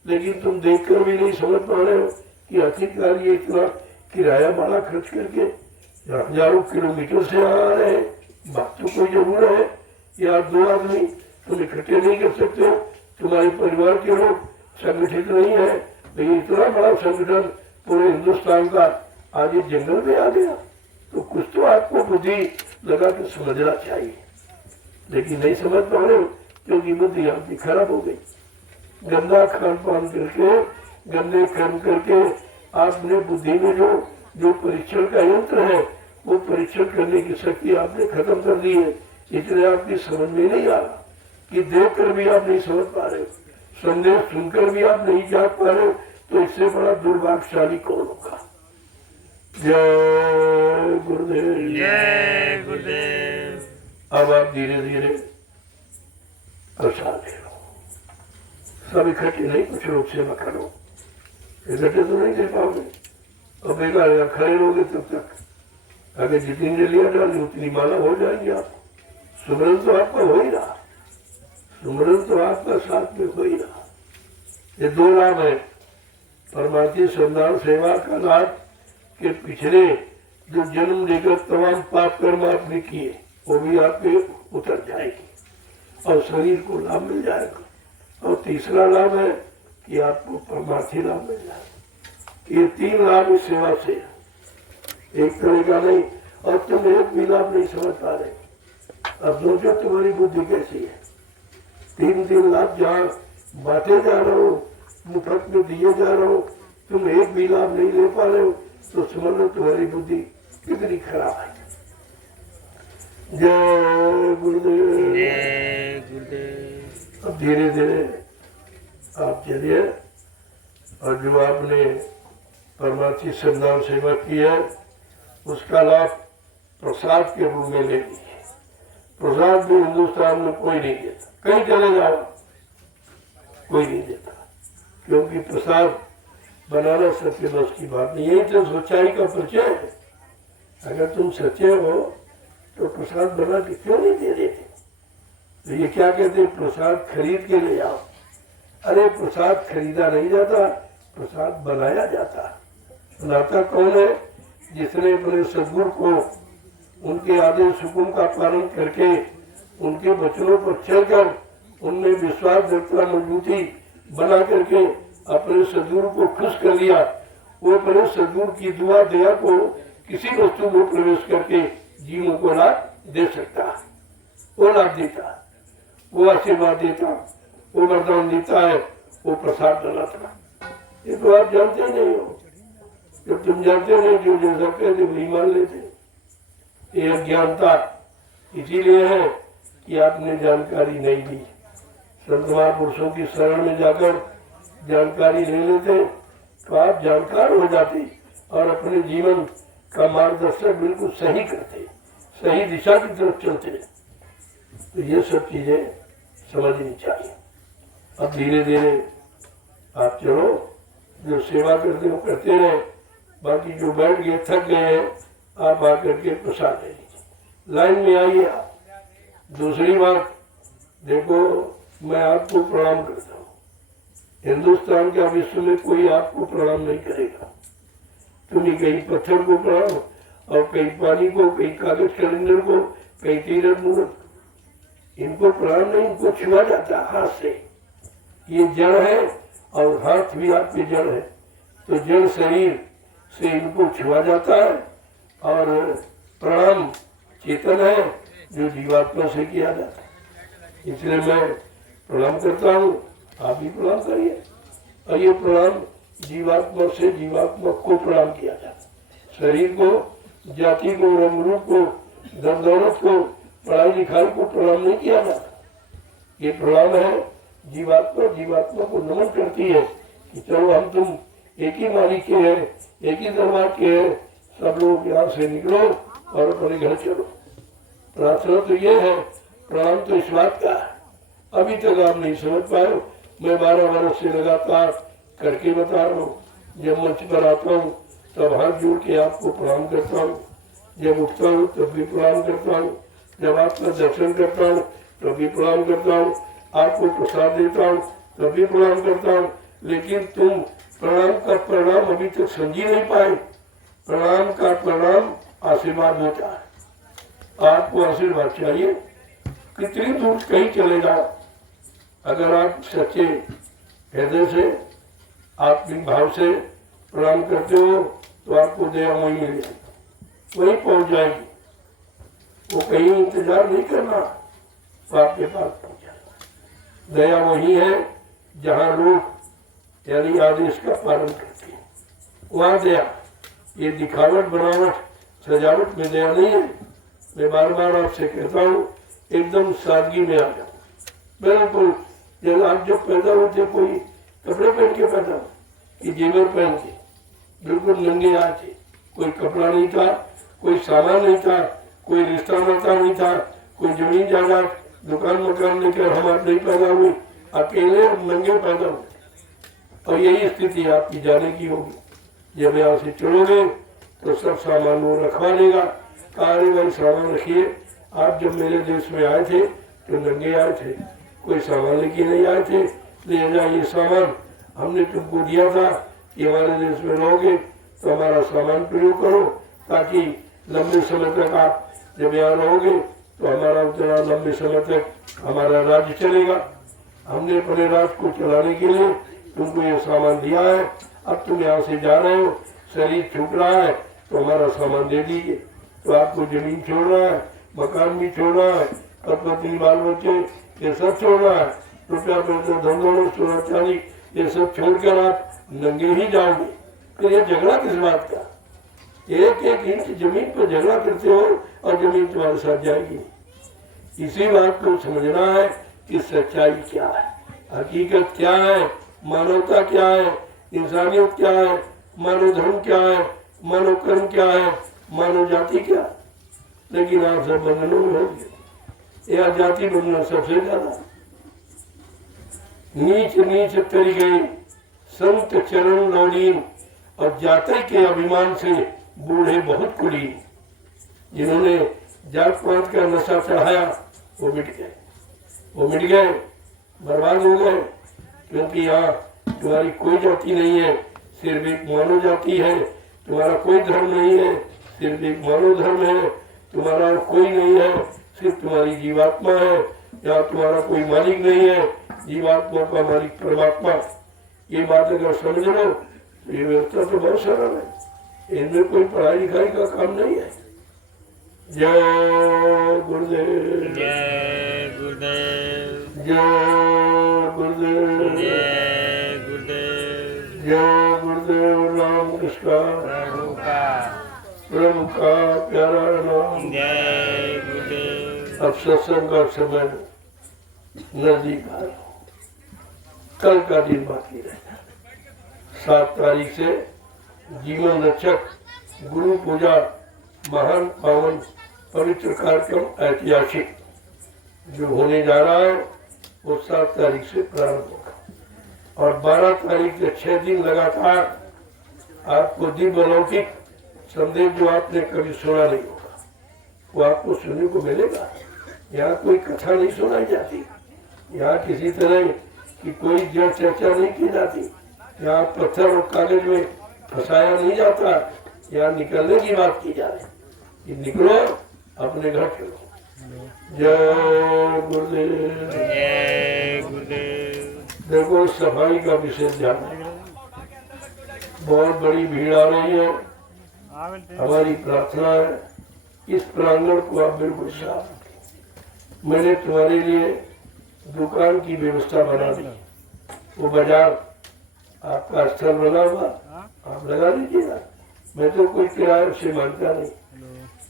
लेकिन तुम देखकर भी नहीं समझ पा रहे हो कि आखिरकार ये इतना किराया भाड़ा खर्च करके हजारों किलोमीटर से आ रहे हैं। बात तो कोई जरूर है, या 2 आदमी तुम इकट्ठे नहीं कर सकते, तुम्हारे परिवार के लोग संगठित नहीं है, लेकिन इतना बड़ा संगठन पूरे हिंदुस्तान का आज इस जंगल में आ गया, तो कुछ तो आपको बुद्धि लगा के समझना चाहिए। लेकिन नहीं समझ पा रहे हो क्योंकि बुद्धि आपकी खराब हो गई। गंदा खान पान करके, गंदे कर्म करके आपने बुद्धि में जो परीक्षण का यंत्र है वो परीक्षण करने की शक्ति आपने खत्म कर दी है। इसलिए आपकी समझ में नहीं आ रहा कि देख कर भी आप नहीं समझ पा रहे हो, संदेश सुनकर भी आप नहीं जाग पा रहे हो, तो इससे बड़ा दुर्भाग्यशाली कौन होगा। जय गुरुदेव, जय गुरुदेव। अब आप धीरे धीरे प्रसाद ले लो। सब इकट्ठे नहीं, कुछ लोग सेवा करो, इकट्ठे तो नहीं दे पाओगे। और बेकार यहाँ खड़े रहोगे तब तक अगर जितनी ने लिया डाली उतनी माला हो जाएगी। आप सुमरन तो आपका हो ही रहा, सुमरन तो आपका साथ में हो ही रहा। ये 2 लाभ है परमार्थी संधान सेवा का लाभ के पिछले जो जन्म लेकर तमाम पाप कर्म आपने किए वो भी आपके उतर जाएगी और शरीर को लाभ मिल जाएगा। और तीसरा लाभ है कि आपको परमार्थी लाभ मिल जाएगा। ये 3 लाभ इस सेवा से, एक तरह का नहीं। और तुम एक भी लाभ नहीं समझ पा रहे। अब सोचो तुम्हारी बुद्धि कैसी है। 3 लाभ जहाँ बांटे जा रहे हो, मुफ्त में दिए जा रहे हो, तुम एक भी लाभ नहीं ले पा रहे हो, तो समझ लो तुम्हारी बुद्धि कितनी खराब है। जय गुरुदेव, जय गुरुदेव। अब धीरे धीरे आप चलिए, और जो आपने परमार्थी संधान सेवा की है उसका लाभ प्रसाद के रूप में ले लीजिए। प्रसाद भी हिंदुस्तान में कोई नहीं देता, कहीं चले जाओ कोई नहीं देता, क्योंकि प्रसाद बनाना सच्चे बस की बात नहीं। यही तो सच्चाई का परिचय है। अगर तुम सच्चे हो तो प्रसाद बना के क्यों नहीं दे देते। तो ये क्या कहते हैं, प्रसाद खरीद के ले आओ। अरे प्रसाद खरीदा नहीं जाता, प्रसाद बनाया जाता। बनाता कौन है, जिसने अपने सद्गुरु को उनके आदेश हुक्म का पालन करके उनके वचनों पर चलकर उनमें विश्वास दृढ़ता मजबूती बना करके अपने सद्गुरु को खुश कर लिया। वो अपने सद्गुरु की दुआ दया को किसी वस्तु में प्रवेश करके जीवों को लाभ दे सकता, वो लाभ देता, वो आशीर्वाद देता, वो वरदान देता है, वो प्रसाद बनाता। ये तो आप जानते नहीं हो। जब तुम जानते नहीं, जो जैसा कहते वही मान लेते। ये अज्ञानता इसीलिए है कि आपने जानकारी नहीं ली। संत महापुरुषों की शरण में जाकर जानकारी ले लेते तो आप जानकार हो जाते और अपने जीवन का मार्गदर्शन बिल्कुल सही करते, सही दिशा की तरफ चलते। तो ये सब चीजें समझनी चाहिए। अब धीरे धीरे आप चलो, जो सेवा करते हो करते रहे, बाकी जो बैठ गए थक गए हैं आप आकर के प्रसाद ले लीजिए, लाइन में आइए आप। दूसरी बात देखो, मैं आपको प्रणाम करता हूँ, हिंदुस्तान का विश्व में कोई आपको प्रणाम नहीं करेगा। तुम्हें कहीं पत्थर को प्रणाम, और कहीं पानी को, कहीं कागज कैलेंडर को, कहीं तीरथ मूर्त, इनको प्रणाम नहीं, इनको छुआ जाता है हाथ से। ये जड़ है और हाथ भी आपके जड़ है, तो जड़ शरीर से इनको छुआ जाता है। और प्रणाम चेतन है जो जीवात्मा से किया जाता है। इसलिए मैं प्रणाम करता हूँ, आप भी प्रणाम करिए। और ये प्रणाम जीवात्मा से जीवात्मा को प्रणाम किया जाता है। शरीर को, जाति को, रंग रूप को, धन दौलत को, पढ़ाई लिखाई को प्रणाम नहीं किया जाता। ये प्रणाम है जीवात्मा जीवात्मा को नमन करती है कि चलो हम तुम एक ही मालिक के हैं, एक ही दरबार के हैं, सब लोग यहाँ से निकलो और अपने घर चलो। प्रार्थना तो ये है, प्रणाम तो इस बात का है। अभी तक आप नहीं समझ पाए, मैं 12 वर्ष से लगातार करके बता रहा हूँ। जब मंच पर आता हूँ तब हाथ जोड़ के आपको प्रणाम करता हूँ, जब उठता हूँ तब भी प्रणाम करता हूँ, जब आपका दर्शन करता हूँ तब भी प्रणाम करता हूँ, आपको प्रसाद देता हूँ तब भी प्रणाम करता हूँ। लेकिन तुम प्रणाम का परिणाम अभी तक समझी नहीं पाए। प्रणाम का परिणाम आशीर्वाद होता है। आपको आशीर्वाद चाहिए, कितनी दूर कहीं चले जाओ, अगर आप सच्चे हृदय से, आत्मिक भाव से प्रणाम करते हो तो आपको दया वहीं मिल जाएगी, वहीं पहुंच जाएगी। वो कहीं इंतजार नहीं करना, तो आपके पास पहुंच जाएगा। दया वही है जहाँ लोग यानी आदेश का पालन करते हैं, वहाँ दया। ये दिखावट बनावट सजावट में दया नहीं है। मैं बार बार आपसे कहता हूँ, एकदम सादगी में आ जाओ। बिल्कुल जब पैदा होते कोई कपड़े पहन के पैदा हो कि जेवर पहन के, बिल्कुल नंगे आए थे, कोई कपड़ा नहीं था, कोई सामान नहीं था, कोई रिश्ता नाता नहीं था, कोई जमीन जायदाद दुकान मकान लेकर हम आप नहीं पैदा हुए, अकेले नंगे पैदा हुए। और यही स्थिति आपकी जाने की होगी। जब यहाँ से चलोगे तो सब सामान वो रखवा लेगा, कारे भाई सामान रखिए। आप जब मेरे देश में आए थे तो नंगे आए थे, कोई सामान लेके नहीं आए थे। ले जा, ये सामान हमने तुमको दिया था कि हमारे देश में रहोगे तो हमारा सामान प्रयोग करो, ताकि लंबे समय तक आप जब यहाँ रहोगे तो हमारा उतना लंबे समय तक हमारा राज्य चलेगा। हमने अपने राज्य को चलाने के लिए तुमको ये सामान दिया है। अब तुम यहाँ से जा रहे हो, शरीर छूट रहा है तो हमारा सामान दे दीजिए। तो आपको जमीन छोड़ना है, मकान भी छोड़ना है, और पत्नी बाल बच्चे ये सब छोड़ना है, रुपया पैसा धन दौलत सोना चांदी ये सब छोड़कर आप नंगे ही जाओगे। तो ये झगड़ा किस बात का? एक एक इंच जमीन पर झगड़ा करते हो और जमीन तुम्हारे साथ जाएगी। इसी बात को समझना है कि सच्चाई क्या है, हकीकत क्या है, मानवता क्या है, इंसानियत क्या है, मानव धर्म क्या है, मानव कर्म क्या है, मानव जाति क्या है। लेकिन आप सब बंधनों में हो गए। यह जाति बंधन सबसे ज्यादा नीच नीच तरी गई, संत चरण लौलीन, और जाति के अभिमान से बूढ़े बहुत कुलीन। जिन्होंने जात पात का नशा चढ़ाया वो मिट गए, वो मिट गए, बर्बाद हो गए। क्योंकि यहाँ तुम्हारी कोई जाति नहीं है, सिर्फ एक मानव जाति है। तुम्हारा कोई धर्म नहीं है, सिर्फ एक मानव धर्म है। तुम्हारा कोई नहीं है, सिर्फ तुम्हारी जीवात्मा है। यहाँ तुम्हारा कोई मालिक नहीं है, जीवात्मा का मालिक परमात्मा। ये बात अगर समझ लो तो ये व्यवस्था तो बहुत सरल है, इनमें कोई पढ़ाई लिखाई का काम नहीं है। जय गुरुदेव, जय गुरुदेव, जय गुरुदेव, जय गुरुदेव, जय गुरुदेव। राम कृष्ण प्रभु का प्यारा नाम। जय गुरुदेव। अब सत्संग का समय नजदीक आ रहा, कल का दिन बाकी रहता। 7 तारीख से जीवन रक्षक गुरु पूजा महान पावन पवित्र कार्यक्रम ऐतिहासिक जो होने जा रहा है वो 7 तारीख से प्रारंभ होगा और 12 तारीख से 6 दिन लगातार आपको दिव्य अलौकिक संदेश जो आपने कभी सुना नहीं होगा वो आपको सुनने को मिलेगा। यहाँ कोई कथा नहीं सुनाई जाती, यहाँ किसी तरह की कोई जड़ चर्चा नहीं की जाती, यहाँ पत्थर और कागज में फंसाया नहीं जाता, यहाँ निकलने की बात की जा रही। निकलो अपने घर चलो। जय गुरुदेव। जय गुरुदेव। देखो सफाई का विशेष ध्यान रखना। बहुत बड़ी भीड़ आ रही है, हमारी प्रार्थना है इस प्रांगण को आप बिल्कुल साफ रखें। मैंने तुम्हारे लिए दुकान की व्यवस्था बना दी, वो बाजार आपका स्थल बना हुआ आप लगा दीजिएगा। मैं तो कोई किराए से मांगता नहीं,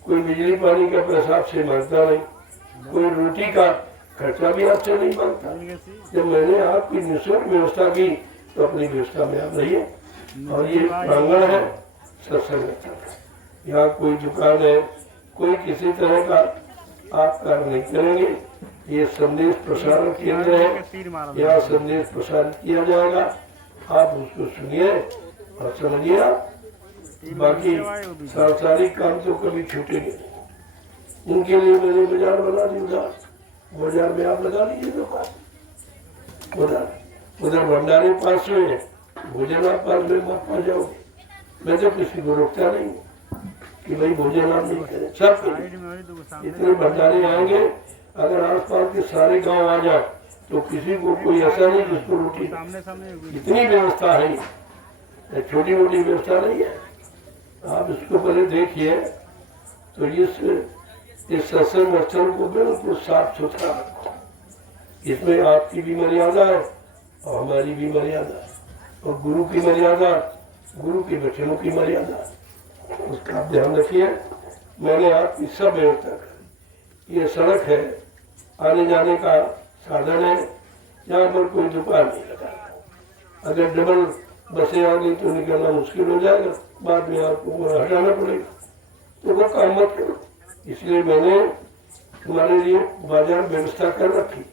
कोई बिजली पानी का पैसा आपसे मांगता नहीं, कोई रोटी का खर्चा भी आपसे नहीं मांगता। जब मैंने आपकी निःशुल्क व्यवस्था की तो अपनी व्यवस्था में आप रहिए। और ये प्रांगण है सत्संग स्थल, यहाँ कोई दुकान है, कोई किसी तरह का आप कार्य नहीं करेंगे। ये संदेश प्रसारण केंद्र है, यहाँ संदेश प्रसारित किया जाएगा, आप उसको सुनिए और समझिए। बाकी सांसारिक काम तो कभी छूटेंगे नहीं। उनके लिए मैंने बाजार बना दी, बाजार में आप लगा लीजिए दुकान। उधर भंडारे पास में भोजन आप पास में मत पा जाओगे। मैं तो किसी को रोकता नहीं कि भाई भोजन आप नहीं करें, सब इतने भंडारे आएंगे। अगर आसपास के सारे गांव आ जाए तो किसी को कोई ऐसा नहीं जिसको रोटी, इतनी व्यवस्था है, छोटी मोटी व्यवस्था नहीं है। आप इसको पहले देखिए तो इस सत्संग स्थल को बिल्कुल साफ सुथरा रखो। इसमें आपकी भी मर्यादा है और हमारी भी मर्यादा है, और गुरु की मर्यादा, गुरु के वचनों की मर्यादा, उसका आप ध्यान रखिए। मैंने आपकी सब व्यवस्था कर, ये सड़क है, आने जाने का साधन है, यहाँ पर कोई दुकान नहीं लगा। अगर डबल बसें आ गई तो निकलना मुश्किल हो जाएगा, बाद में आपको हटाना पड़ेगा, तो वो काम मत करो। इसलिए मैंने तुम्हारे लिए बाजार व्यवस्था कर रखी।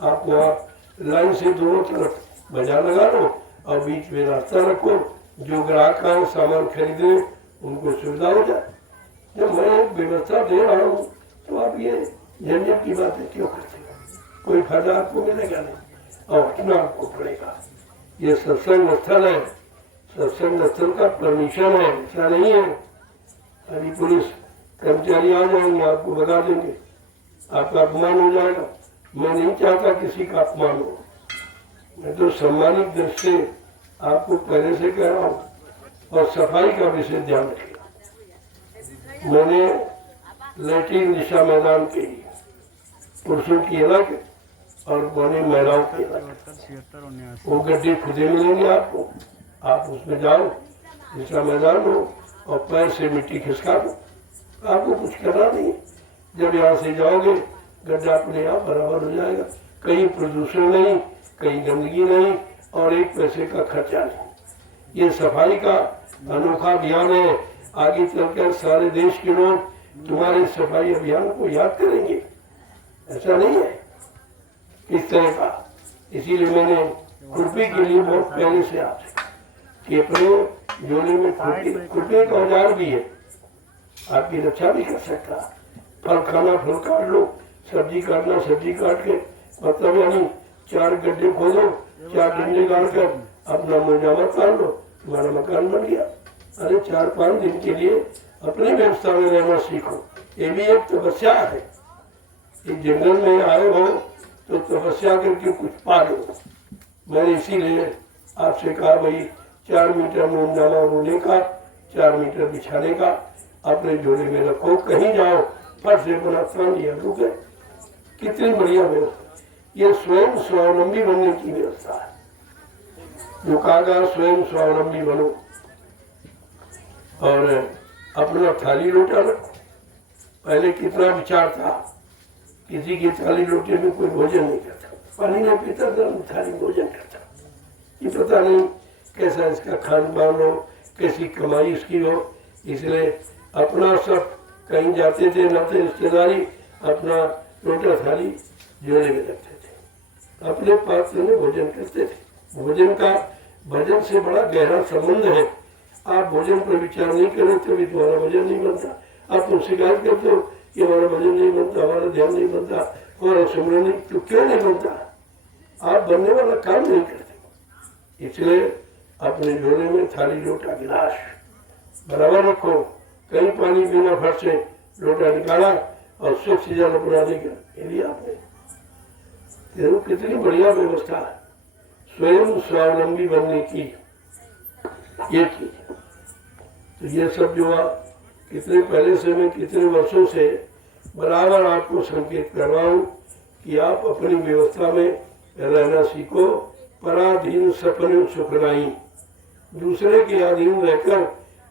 आप वहाँ लाइन से दोनों तरफ बाजार लगा लो और बीच में रास्ता रखो, जो ग्राहक आए सामान खरीदे उनको सुविधा हो जाए। जब मैं व्यवस्था दे रहा हूँ तो आप ये झंझट की बातें क्यों करते हो? कोई फायदा आपको मिलेगा नहीं और हटना आपको पड़ेगा। ये सत्संग स्थल है, सत्संग स्थल का परमिशन है, ऐसा नहीं है। अभी पुलिस कर्मचारी आ जाएंगे, आपको बता देंगे, आपका अपमान हो जाएगा। मैं नहीं चाहता किसी का अपमान हो, मैं तो सम्मानित दृष्टि से आपको पहले से कह रहा हूँ। और सफाई का विशेष ध्यान रखिए। मैंने लैट्रिन दिशा मैदान के पुरुषों की अलग और बने महिलाओं की अलग, वो गड्ढे खुदे मिलेंगे आपको, आप उसमें जाओ, दिशा मैदान हो और पैर से मिट्टी खिसका दो, आपको कुछ करना नहीं। जब यहाँ से जाओगे गड्ढा अपने आप बराबर हो जाएगा, कहीं प्रदूषण नहीं, कहीं गंदगी नहीं और 1 पैसे का खर्चा नहीं। ये सफाई का अनोखा अभियान है। आगे चलकर सारे देश के लोग तुम्हारे सफाई अभियान को याद करेंगे, ऐसा नहीं है इस तरह का। इसीलिए मैंने खुरपी के लिए बहुत पहले से आपसे कि अपने झोले में खुरपी का औजार भी है, आपकी रक्षा भी कर सकता। फल खाना फल काट लो, सब्जी काटना सब्जी काट के, मतलब यानी 4 गड्ढे खोदो, 4 डंडे गाड़ कर अपना मोजामा काट लो, तुम्हारा मकान बन गया। अरे 4-5 दिन के लिए अपनी व्यवस्था में रहना सीखो, ये भी एक तपस्या है। एक जंगल में आए हो तो तपस्या करके कुछ पा लो। मैंने इसीलिए आपसे कहा भाई 4 मीटर मोजामा रोने का, 4 मीटर बिछाने का अपने झोले में रखो। कहीं जाओ फट से अपना स्थान लिया रुके। कितनी बढ़िया व्यवस्था, ये स्वयं स्वावलंबी बनने की व्यवस्था है। जो कहा स्वयं स्वावलंबी बनो और अपना थाली लोटा रखो। पहले कितना विचार था, किसी की थाली लोटे में कोई भोजन नहीं करता, पानी नहीं पीता था, थाली भोजन करता। ये पता नहीं कैसा इसका खान पान हो, कैसी कमाई इसकी हो, इसलिए अपना सब कहीं जाते थे न थे रिश्तेदारी, अपना लोटा थाली जोड़े में रखते थे, अपने पात्र में भोजन करते थे। भोजन का भजन से बड़ा गहरा संबंध है। आप भोजन पर विचार नहीं करें तो भी तुम्हारा भजन नहीं बनता। आप तुम शिकायत करते हो कि हमारा भजन नहीं बनता, हमारा ध्यान नहीं बनता, हमारा सुमरन नहीं, तो क्यों नहीं बनता? आप बनने वाला काम नहीं करते। इसलिए अपने झोले में थाली लोटा गिलास बराबर रखो। कहीं पानी पीना फट से लोटा निकाला और स्वच्छ जल अपनाने का लिया आपने। देखो कितनी बढ़िया व्यवस्था है स्वयं स्वावलंबी बनने की, ये चीज। तो ये सब जो कितने पहले से मैं कितने वर्षों से बराबर आपको संकेत कर रहा हूँ कि आप अपनी व्यवस्था में रहना सीखो। पराधीन सपने सुख नहीं। दूसरे के अधीन रहकर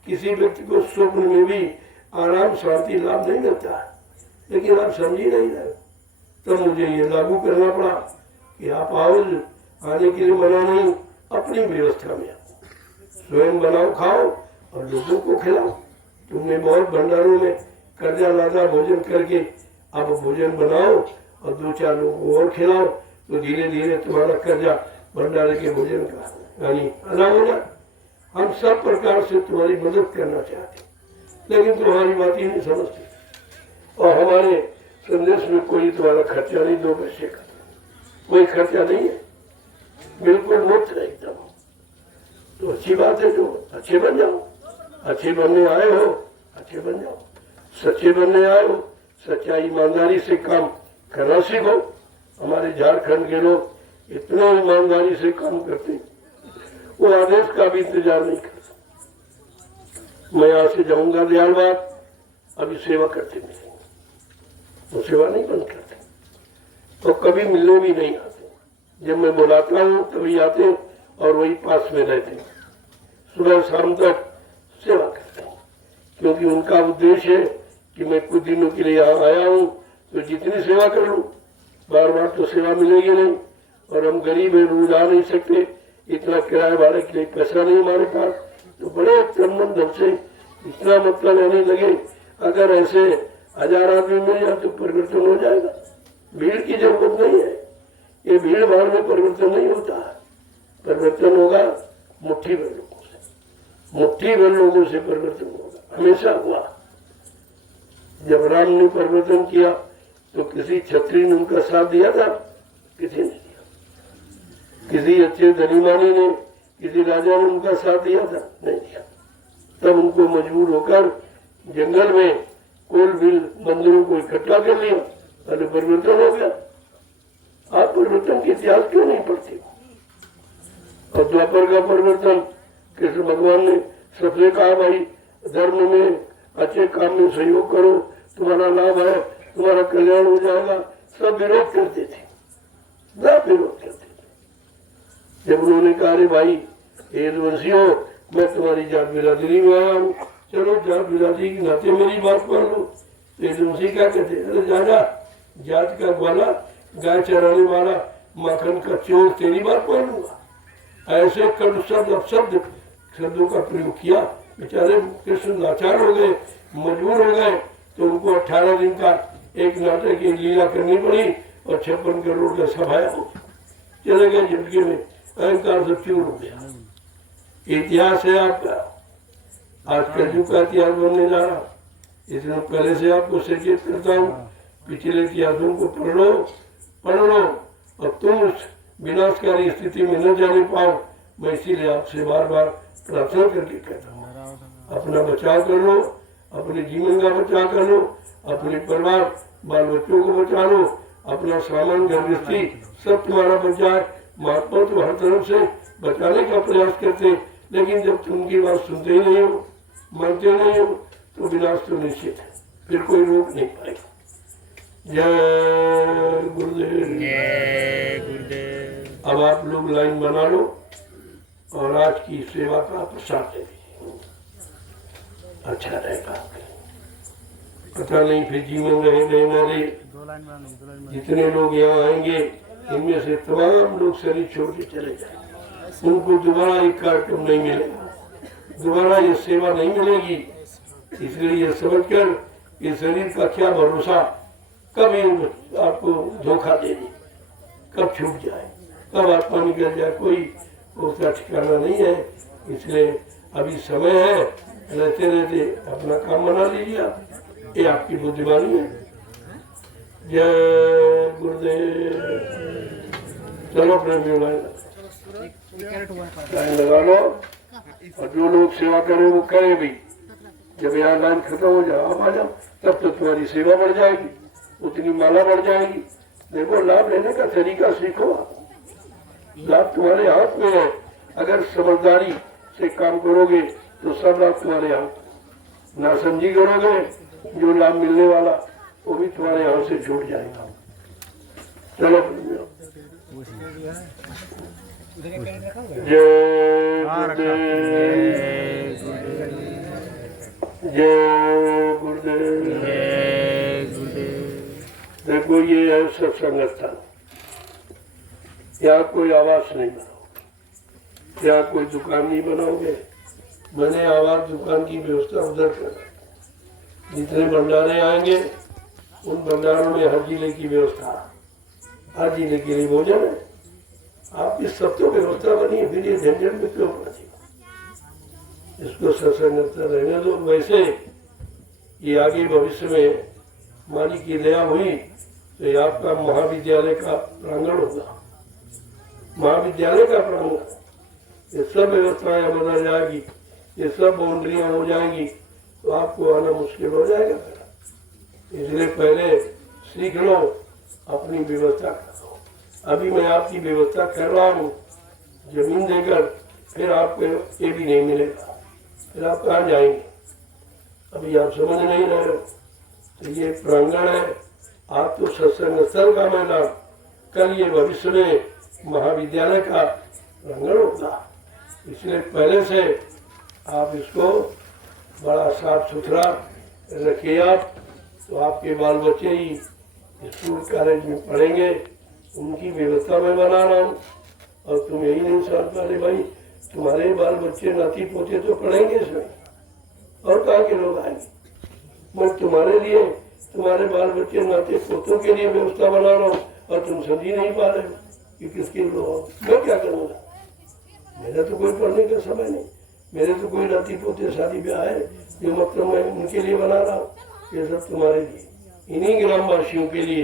किसी व्यक्ति को स्वप्न में भी आराम शांति लाभ नहीं मिलता, लेकिन आप समझी नहीं रहे। तो मुझे ये लागू करना पड़ा कि आप आओ, आने के लिए मना नहीं, अपनी व्यवस्था में स्वयं बनाओ खाओ और लोगों को खिलाओ। तुमने बहुत भंडारों में कर्जा लादा भोजन करके अब भोजन बनाओ और 2-4 लोगों को और खिलाओ, तो धीरे धीरे तुम्हारा कर्जा भंडारे के भोजन का यानी अदा हो जाए। हम सब प्रकार से तुम्हारी मदद करना चाहते, लेकिन तुम्हारी बात ही नहीं समझती। और हमारे संदेश में कोई तुम्हारा खर्चा नहीं, 2 पैसे का कोई खर्चा नहीं है, बिल्कुल मुफ्त है एकदम। तो अच्छी बात है, जो अच्छे बन जाओ। अच्छे बनने आए हो, अच्छे बन जाओ। सच्चे बनने आए हो, सच्चाई ईमानदारी से काम करना सीखो। हमारे झारखंड के लोग इतना ईमानदारी से काम करते हैं, वो आदेश का भी इंतजार नहीं करते। मैं यहाँ से जाऊंगा दयालबाग, अभी सेवा करते मिलेंगे, वो सेवा नहीं बंद करते, तो कभी मिलने भी नहीं आते। जब मैं बुलाता हूँ तभी आते हैं और वही पास में रहते हैं, सुबह शाम तक सेवा करते हैं। क्योंकि उनका उद्देश्य है कि मैं कुछ दिनों के लिए यहाँ आया हूँ तो जितनी सेवा कर लूँ, बार बार तो सेवा मिलेगी नहीं, और हम गरीब हैं, रोज आ नहीं सकते, इतना किराया भाड़े के लिए पैसा नहीं हमारे पास, तो बड़े तन धन से इतना मतलब रहने लगे। अगर ऐसे 1000 आदमी मिल जाए तो परिवर्तन हो जाएगा। भीड़ की जरूरत नहीं है, ये भीड़ भाड़ में परिवर्तन नहीं होता। परिवर्तन होगा मुट्ठी भर लोगों से, मुट्ठी भर लोगों से परिवर्तन होगा। हमेशा हुआ। जब राम ने परिवर्तन किया तो किसी क्षत्रिय ने उनका साथ दिया था? किसी ने दिया। किसी अच्छे धनीमानी ने, किसी राजा ने उनका साथ दिया था? नहीं दिया। तब उनको मजबूर होकर जंगल में कोलबिल मंदिरों को इकट्ठा कर लिया, अरे परिवर्तन हो गया। आप परिवर्तन के इतिहास क्यों नहीं पढ़ते? और द्वापर का परिवर्तन कृष्ण भगवान ने सबसे कहा, भाई धर्म में अच्छे काम में सहयोग करो, तुम्हारा लाभ है, तुम्हारा कल्याण हो जाएगा। सब विरोध करते थे, सब विरोध करते थे। जब उन्होंने कहा, अरे भाई यदुवंशियों, मैं तुम्हारी जात बिरादरी में आया हूँ, चलो जात बिरादरी के नाते मेरी बात मान लो। तो यदुवंशी क्या कहते, अरे जा जात का ग्वाला, गाय चराने वाला, माखन का चोर, तेरी बात मान लूंगा। ऐसे कड़ू शब्द शब्दों का प्रयोग किया। बेचारे कृष्ण लाचार हो गए, मजबूर हो गए, तो उनको 18 दिन का एक नाटक की लीला करनी पड़ी और 56 करोड़ का सभाया चले गए जिंदगी में। अहंकार से चूर हो गया। इतिहास है आपका, आज कलयुग का इतिहास बनने जा रहा। इसलिए पहले से आपको सचेत करता हूँ, पिछले इतिहासों को पढ़ लो और तुम उस विनाशकारी स्थिति में न जाने पाओ। मैं इसीलिए आपसे बार बार प्रार्थना करके कहता हूँ, अपना बचाव कर लो, अपने जीवन का बचाव कर लो, अपने परिवार बाल बच्चों को बचा लो, अपना सामान घर गृहस्थी सब तुम्हारा बचाए। महात्मा तो हर तरफ से बचाने का प्रयास करते, लेकिन जब तुम उनकी बात सुनते ही नहीं हो, मानते नहीं हो, तो विनाश तो निश्चित है, फिर कोई रोक नहीं पाएगा। जय गुरुदेव। जय गुरुदेव। अब आप लोग लाइन बना लो और आज की सेवा का प्रसाद दे दीजिए, अच्छा रहेगा। पता नहीं फिर जीवन रहे न रहे। जितने लोग यहाँ आएंगे इनमें से तमाम लोग शरीर छोड़ के चले जाए, उनको दोबारा एक कार्यक्रम नहीं मिलेगा, दोबारा ये सेवा नहीं मिलेगी। इसलिए ये समझकर कि शरीर का क्या भरोसा, कब ये आपको धोखा दे दे, कब छूट जाए, कब आत्मा निकल जाए, कोई उसका ठिकाना नहीं है। इसलिए अभी समय है, रहते रहते अपना काम बना लीजिए आप, ये आपकी बुद्धिमानी है। जय गुरुदेव। चलो प्रेमियों लाइन लगा लो, और जो लोग सेवा करें वो करें भी। जब यहाँ लाइन खत्म हो जाए आप आ जाओ, तब तो तुम्हारी सेवा बढ़ जाएगी, उतनी माला बढ़ जाएगी। देखो लाभ लेने का तरीका सीखो आप, लाभ तुम्हारे हाथ में है। अगर समझदारी से काम करोगे तो सब लाभ तुम्हारे हाथ, नासमझी करोगे जो लाभ मिलने वाला वो भी तुम्हारे हाथ से छूट जाएगा। चलो जय गुरुदेव। देखो ये है सत्संग स्थान, यहाँ कोई आवास नहीं बनाओगे, यहाँ कोई दुकान नहीं बनाओगे। मैंने आवास दुकान की व्यवस्था उधर करा। जितने भंडारे आएंगे उन भंडारों में हर जिले की व्यवस्था, हर जिले के लिए भोजन है। आपकी सब तो व्यवस्था बनी है, फिर ये झंझट में क्यों पड़ी? इसको सत्संग रहने दो। वैसे ये आगे भविष्य में मालिक की दया हुई तो ये आपका महाविद्यालय का प्रांगण होगा, महाविद्यालय का प्रांगण। ये सब व्यवस्थाएं बदल जाएगी, ये सब बाउंड्रियां हो जाएंगी, तो आपको आना मुश्किल हो जाएगा। इसलिए पहले सीख लो, अपनी व्यवस्था करो। अभी मैं आपकी व्यवस्था कर रहा हूँ जमीन देकर, फिर आपको ये भी नहीं मिलेगा, फिर आप कहाँ जाएंगे? अभी आप समझ नहीं रहे हो। तो ये प्रांगण है, आप तो सत्संग स्थल का मैदान, कल ये भविष्य में महाविद्यालय का प्रांगण होगा। इसलिए पहले से आप इसको बड़ा साफ सुथरा रखिए आप, तो आपके बाल बच्चे ही स्कूल कॉलेज में पढ़ेंगे, उनकी व्यवस्था मैं बना रहा हूँ। और तुम यही नहीं समझ पा रहे भाई, तुम्हारे बाल बच्चे नाती पोते तो पढ़ेंगे इसमें, और कहाँ के लोग आएंगे? मैं तुम्हारे लिए, तुम्हारे बाल बच्चे नाते पोतों के लिए व्यवस्था बना रहा हूँ, और तुम समझी नहीं पा रहे हो कि किसके लोग। मैं क्या करूँगा? मेरा तो कोई पढ़ने का समय नहीं, मेरे तो कोई नाती पोते शादी ब्याह है जो मतलब मैं उनके लिए बना रहा हूँ। ये सब तुम्हारे लिए, इन्हीं ग्रामवासियों के लिए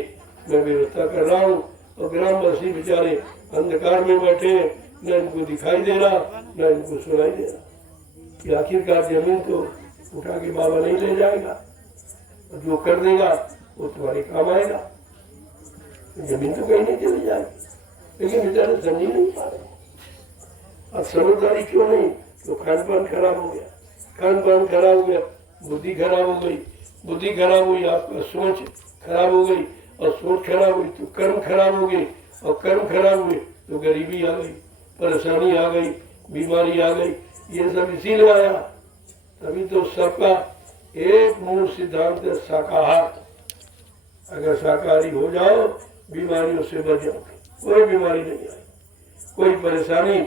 मैं व्यवस्था कर रहा हूँ। और ग्रामवासी बेचारे अंधकार में बैठे हैं, न इनको दिखाई दे रहा न इनको सुनाई दे रहा कि आखिरकार जमीन तो उठा के बाबा नहीं ले जाएगा, और जो कर देगा वो तुम्हारे काम आएगा। जमीन तो कहीं नहीं चली जाएगी, लेकिन बेचारे समझ नहीं पा रहे। अब समझदारी क्यों नहीं? तो खान पान खराब हो गया, खान पान खराब हो गया, बुद्धि खराब हो गई, बुद्धि खराब हुई, आपका सोच खराब हो गई, और सोच खराब हुई तो कर्म खराब हो गए, और कर्म खराब हुए तो गरीबी आ गई, परेशानी आ गई, बीमारी आ गई। ये सब इसीलिए आया। तभी तो सबका एक मूल सिद्धांत है शाकाहार। अगर शाकाहारी हो जाओ, बीमारियों से बच जाओगे, कोई बीमारी नहीं आई, कोई परेशानी,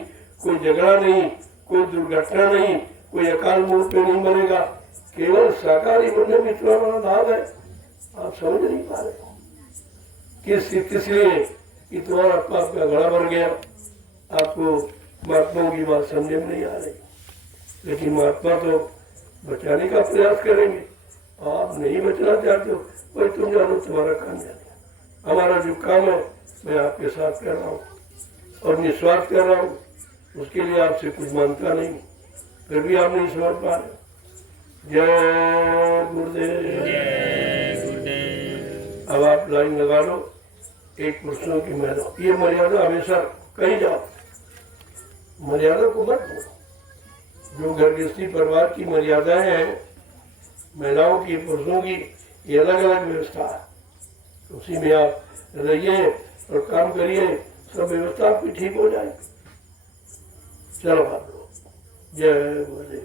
कोई झगड़ा नहीं, कोई दुर्घटना नहीं, कोई अकाल मौत में नहीं मरेगा। केवल शाकाहारी बनने में इतना बड़ा लाभ है, आप समझ नहीं पा रहे हो। किस लिए कि तुम्हारा पाप का घड़ा भर गया, आपको महात्माओं की बात समझ में नहीं आ रही। लेकिन महात्मा तो बचाने का प्रयास करेंगे, आप नहीं बचना चाहते हो, भाई तुम जानो, तुम्हारा काम जाने। हमारा जो काम है मैं आपके साथ कर रहा हूँ, और निस्वार्थ कर रहा हूँ, उसके लिए आपसे कुछ मांगता नहीं, फिर भी आप नहीं समझ पा रहे। जय गुरुदेव। अब आप लाइन लगा लो, एक पुरुषों की मर्यादा, ये मर्यादा हमेशा कहीं जाओ, मर्यादा को मत भूलो। जो घर गृहस्थी परिवार की मर्यादाएं हैं, महिलाओं की, पुरुषों की, ये अलग अलग व्यवस्था है। उसी में आप रहिए और काम करिए, सब व्यवस्था आपकी ठीक हो जाएगी। चलो आप लोग, जय गुरुदेव।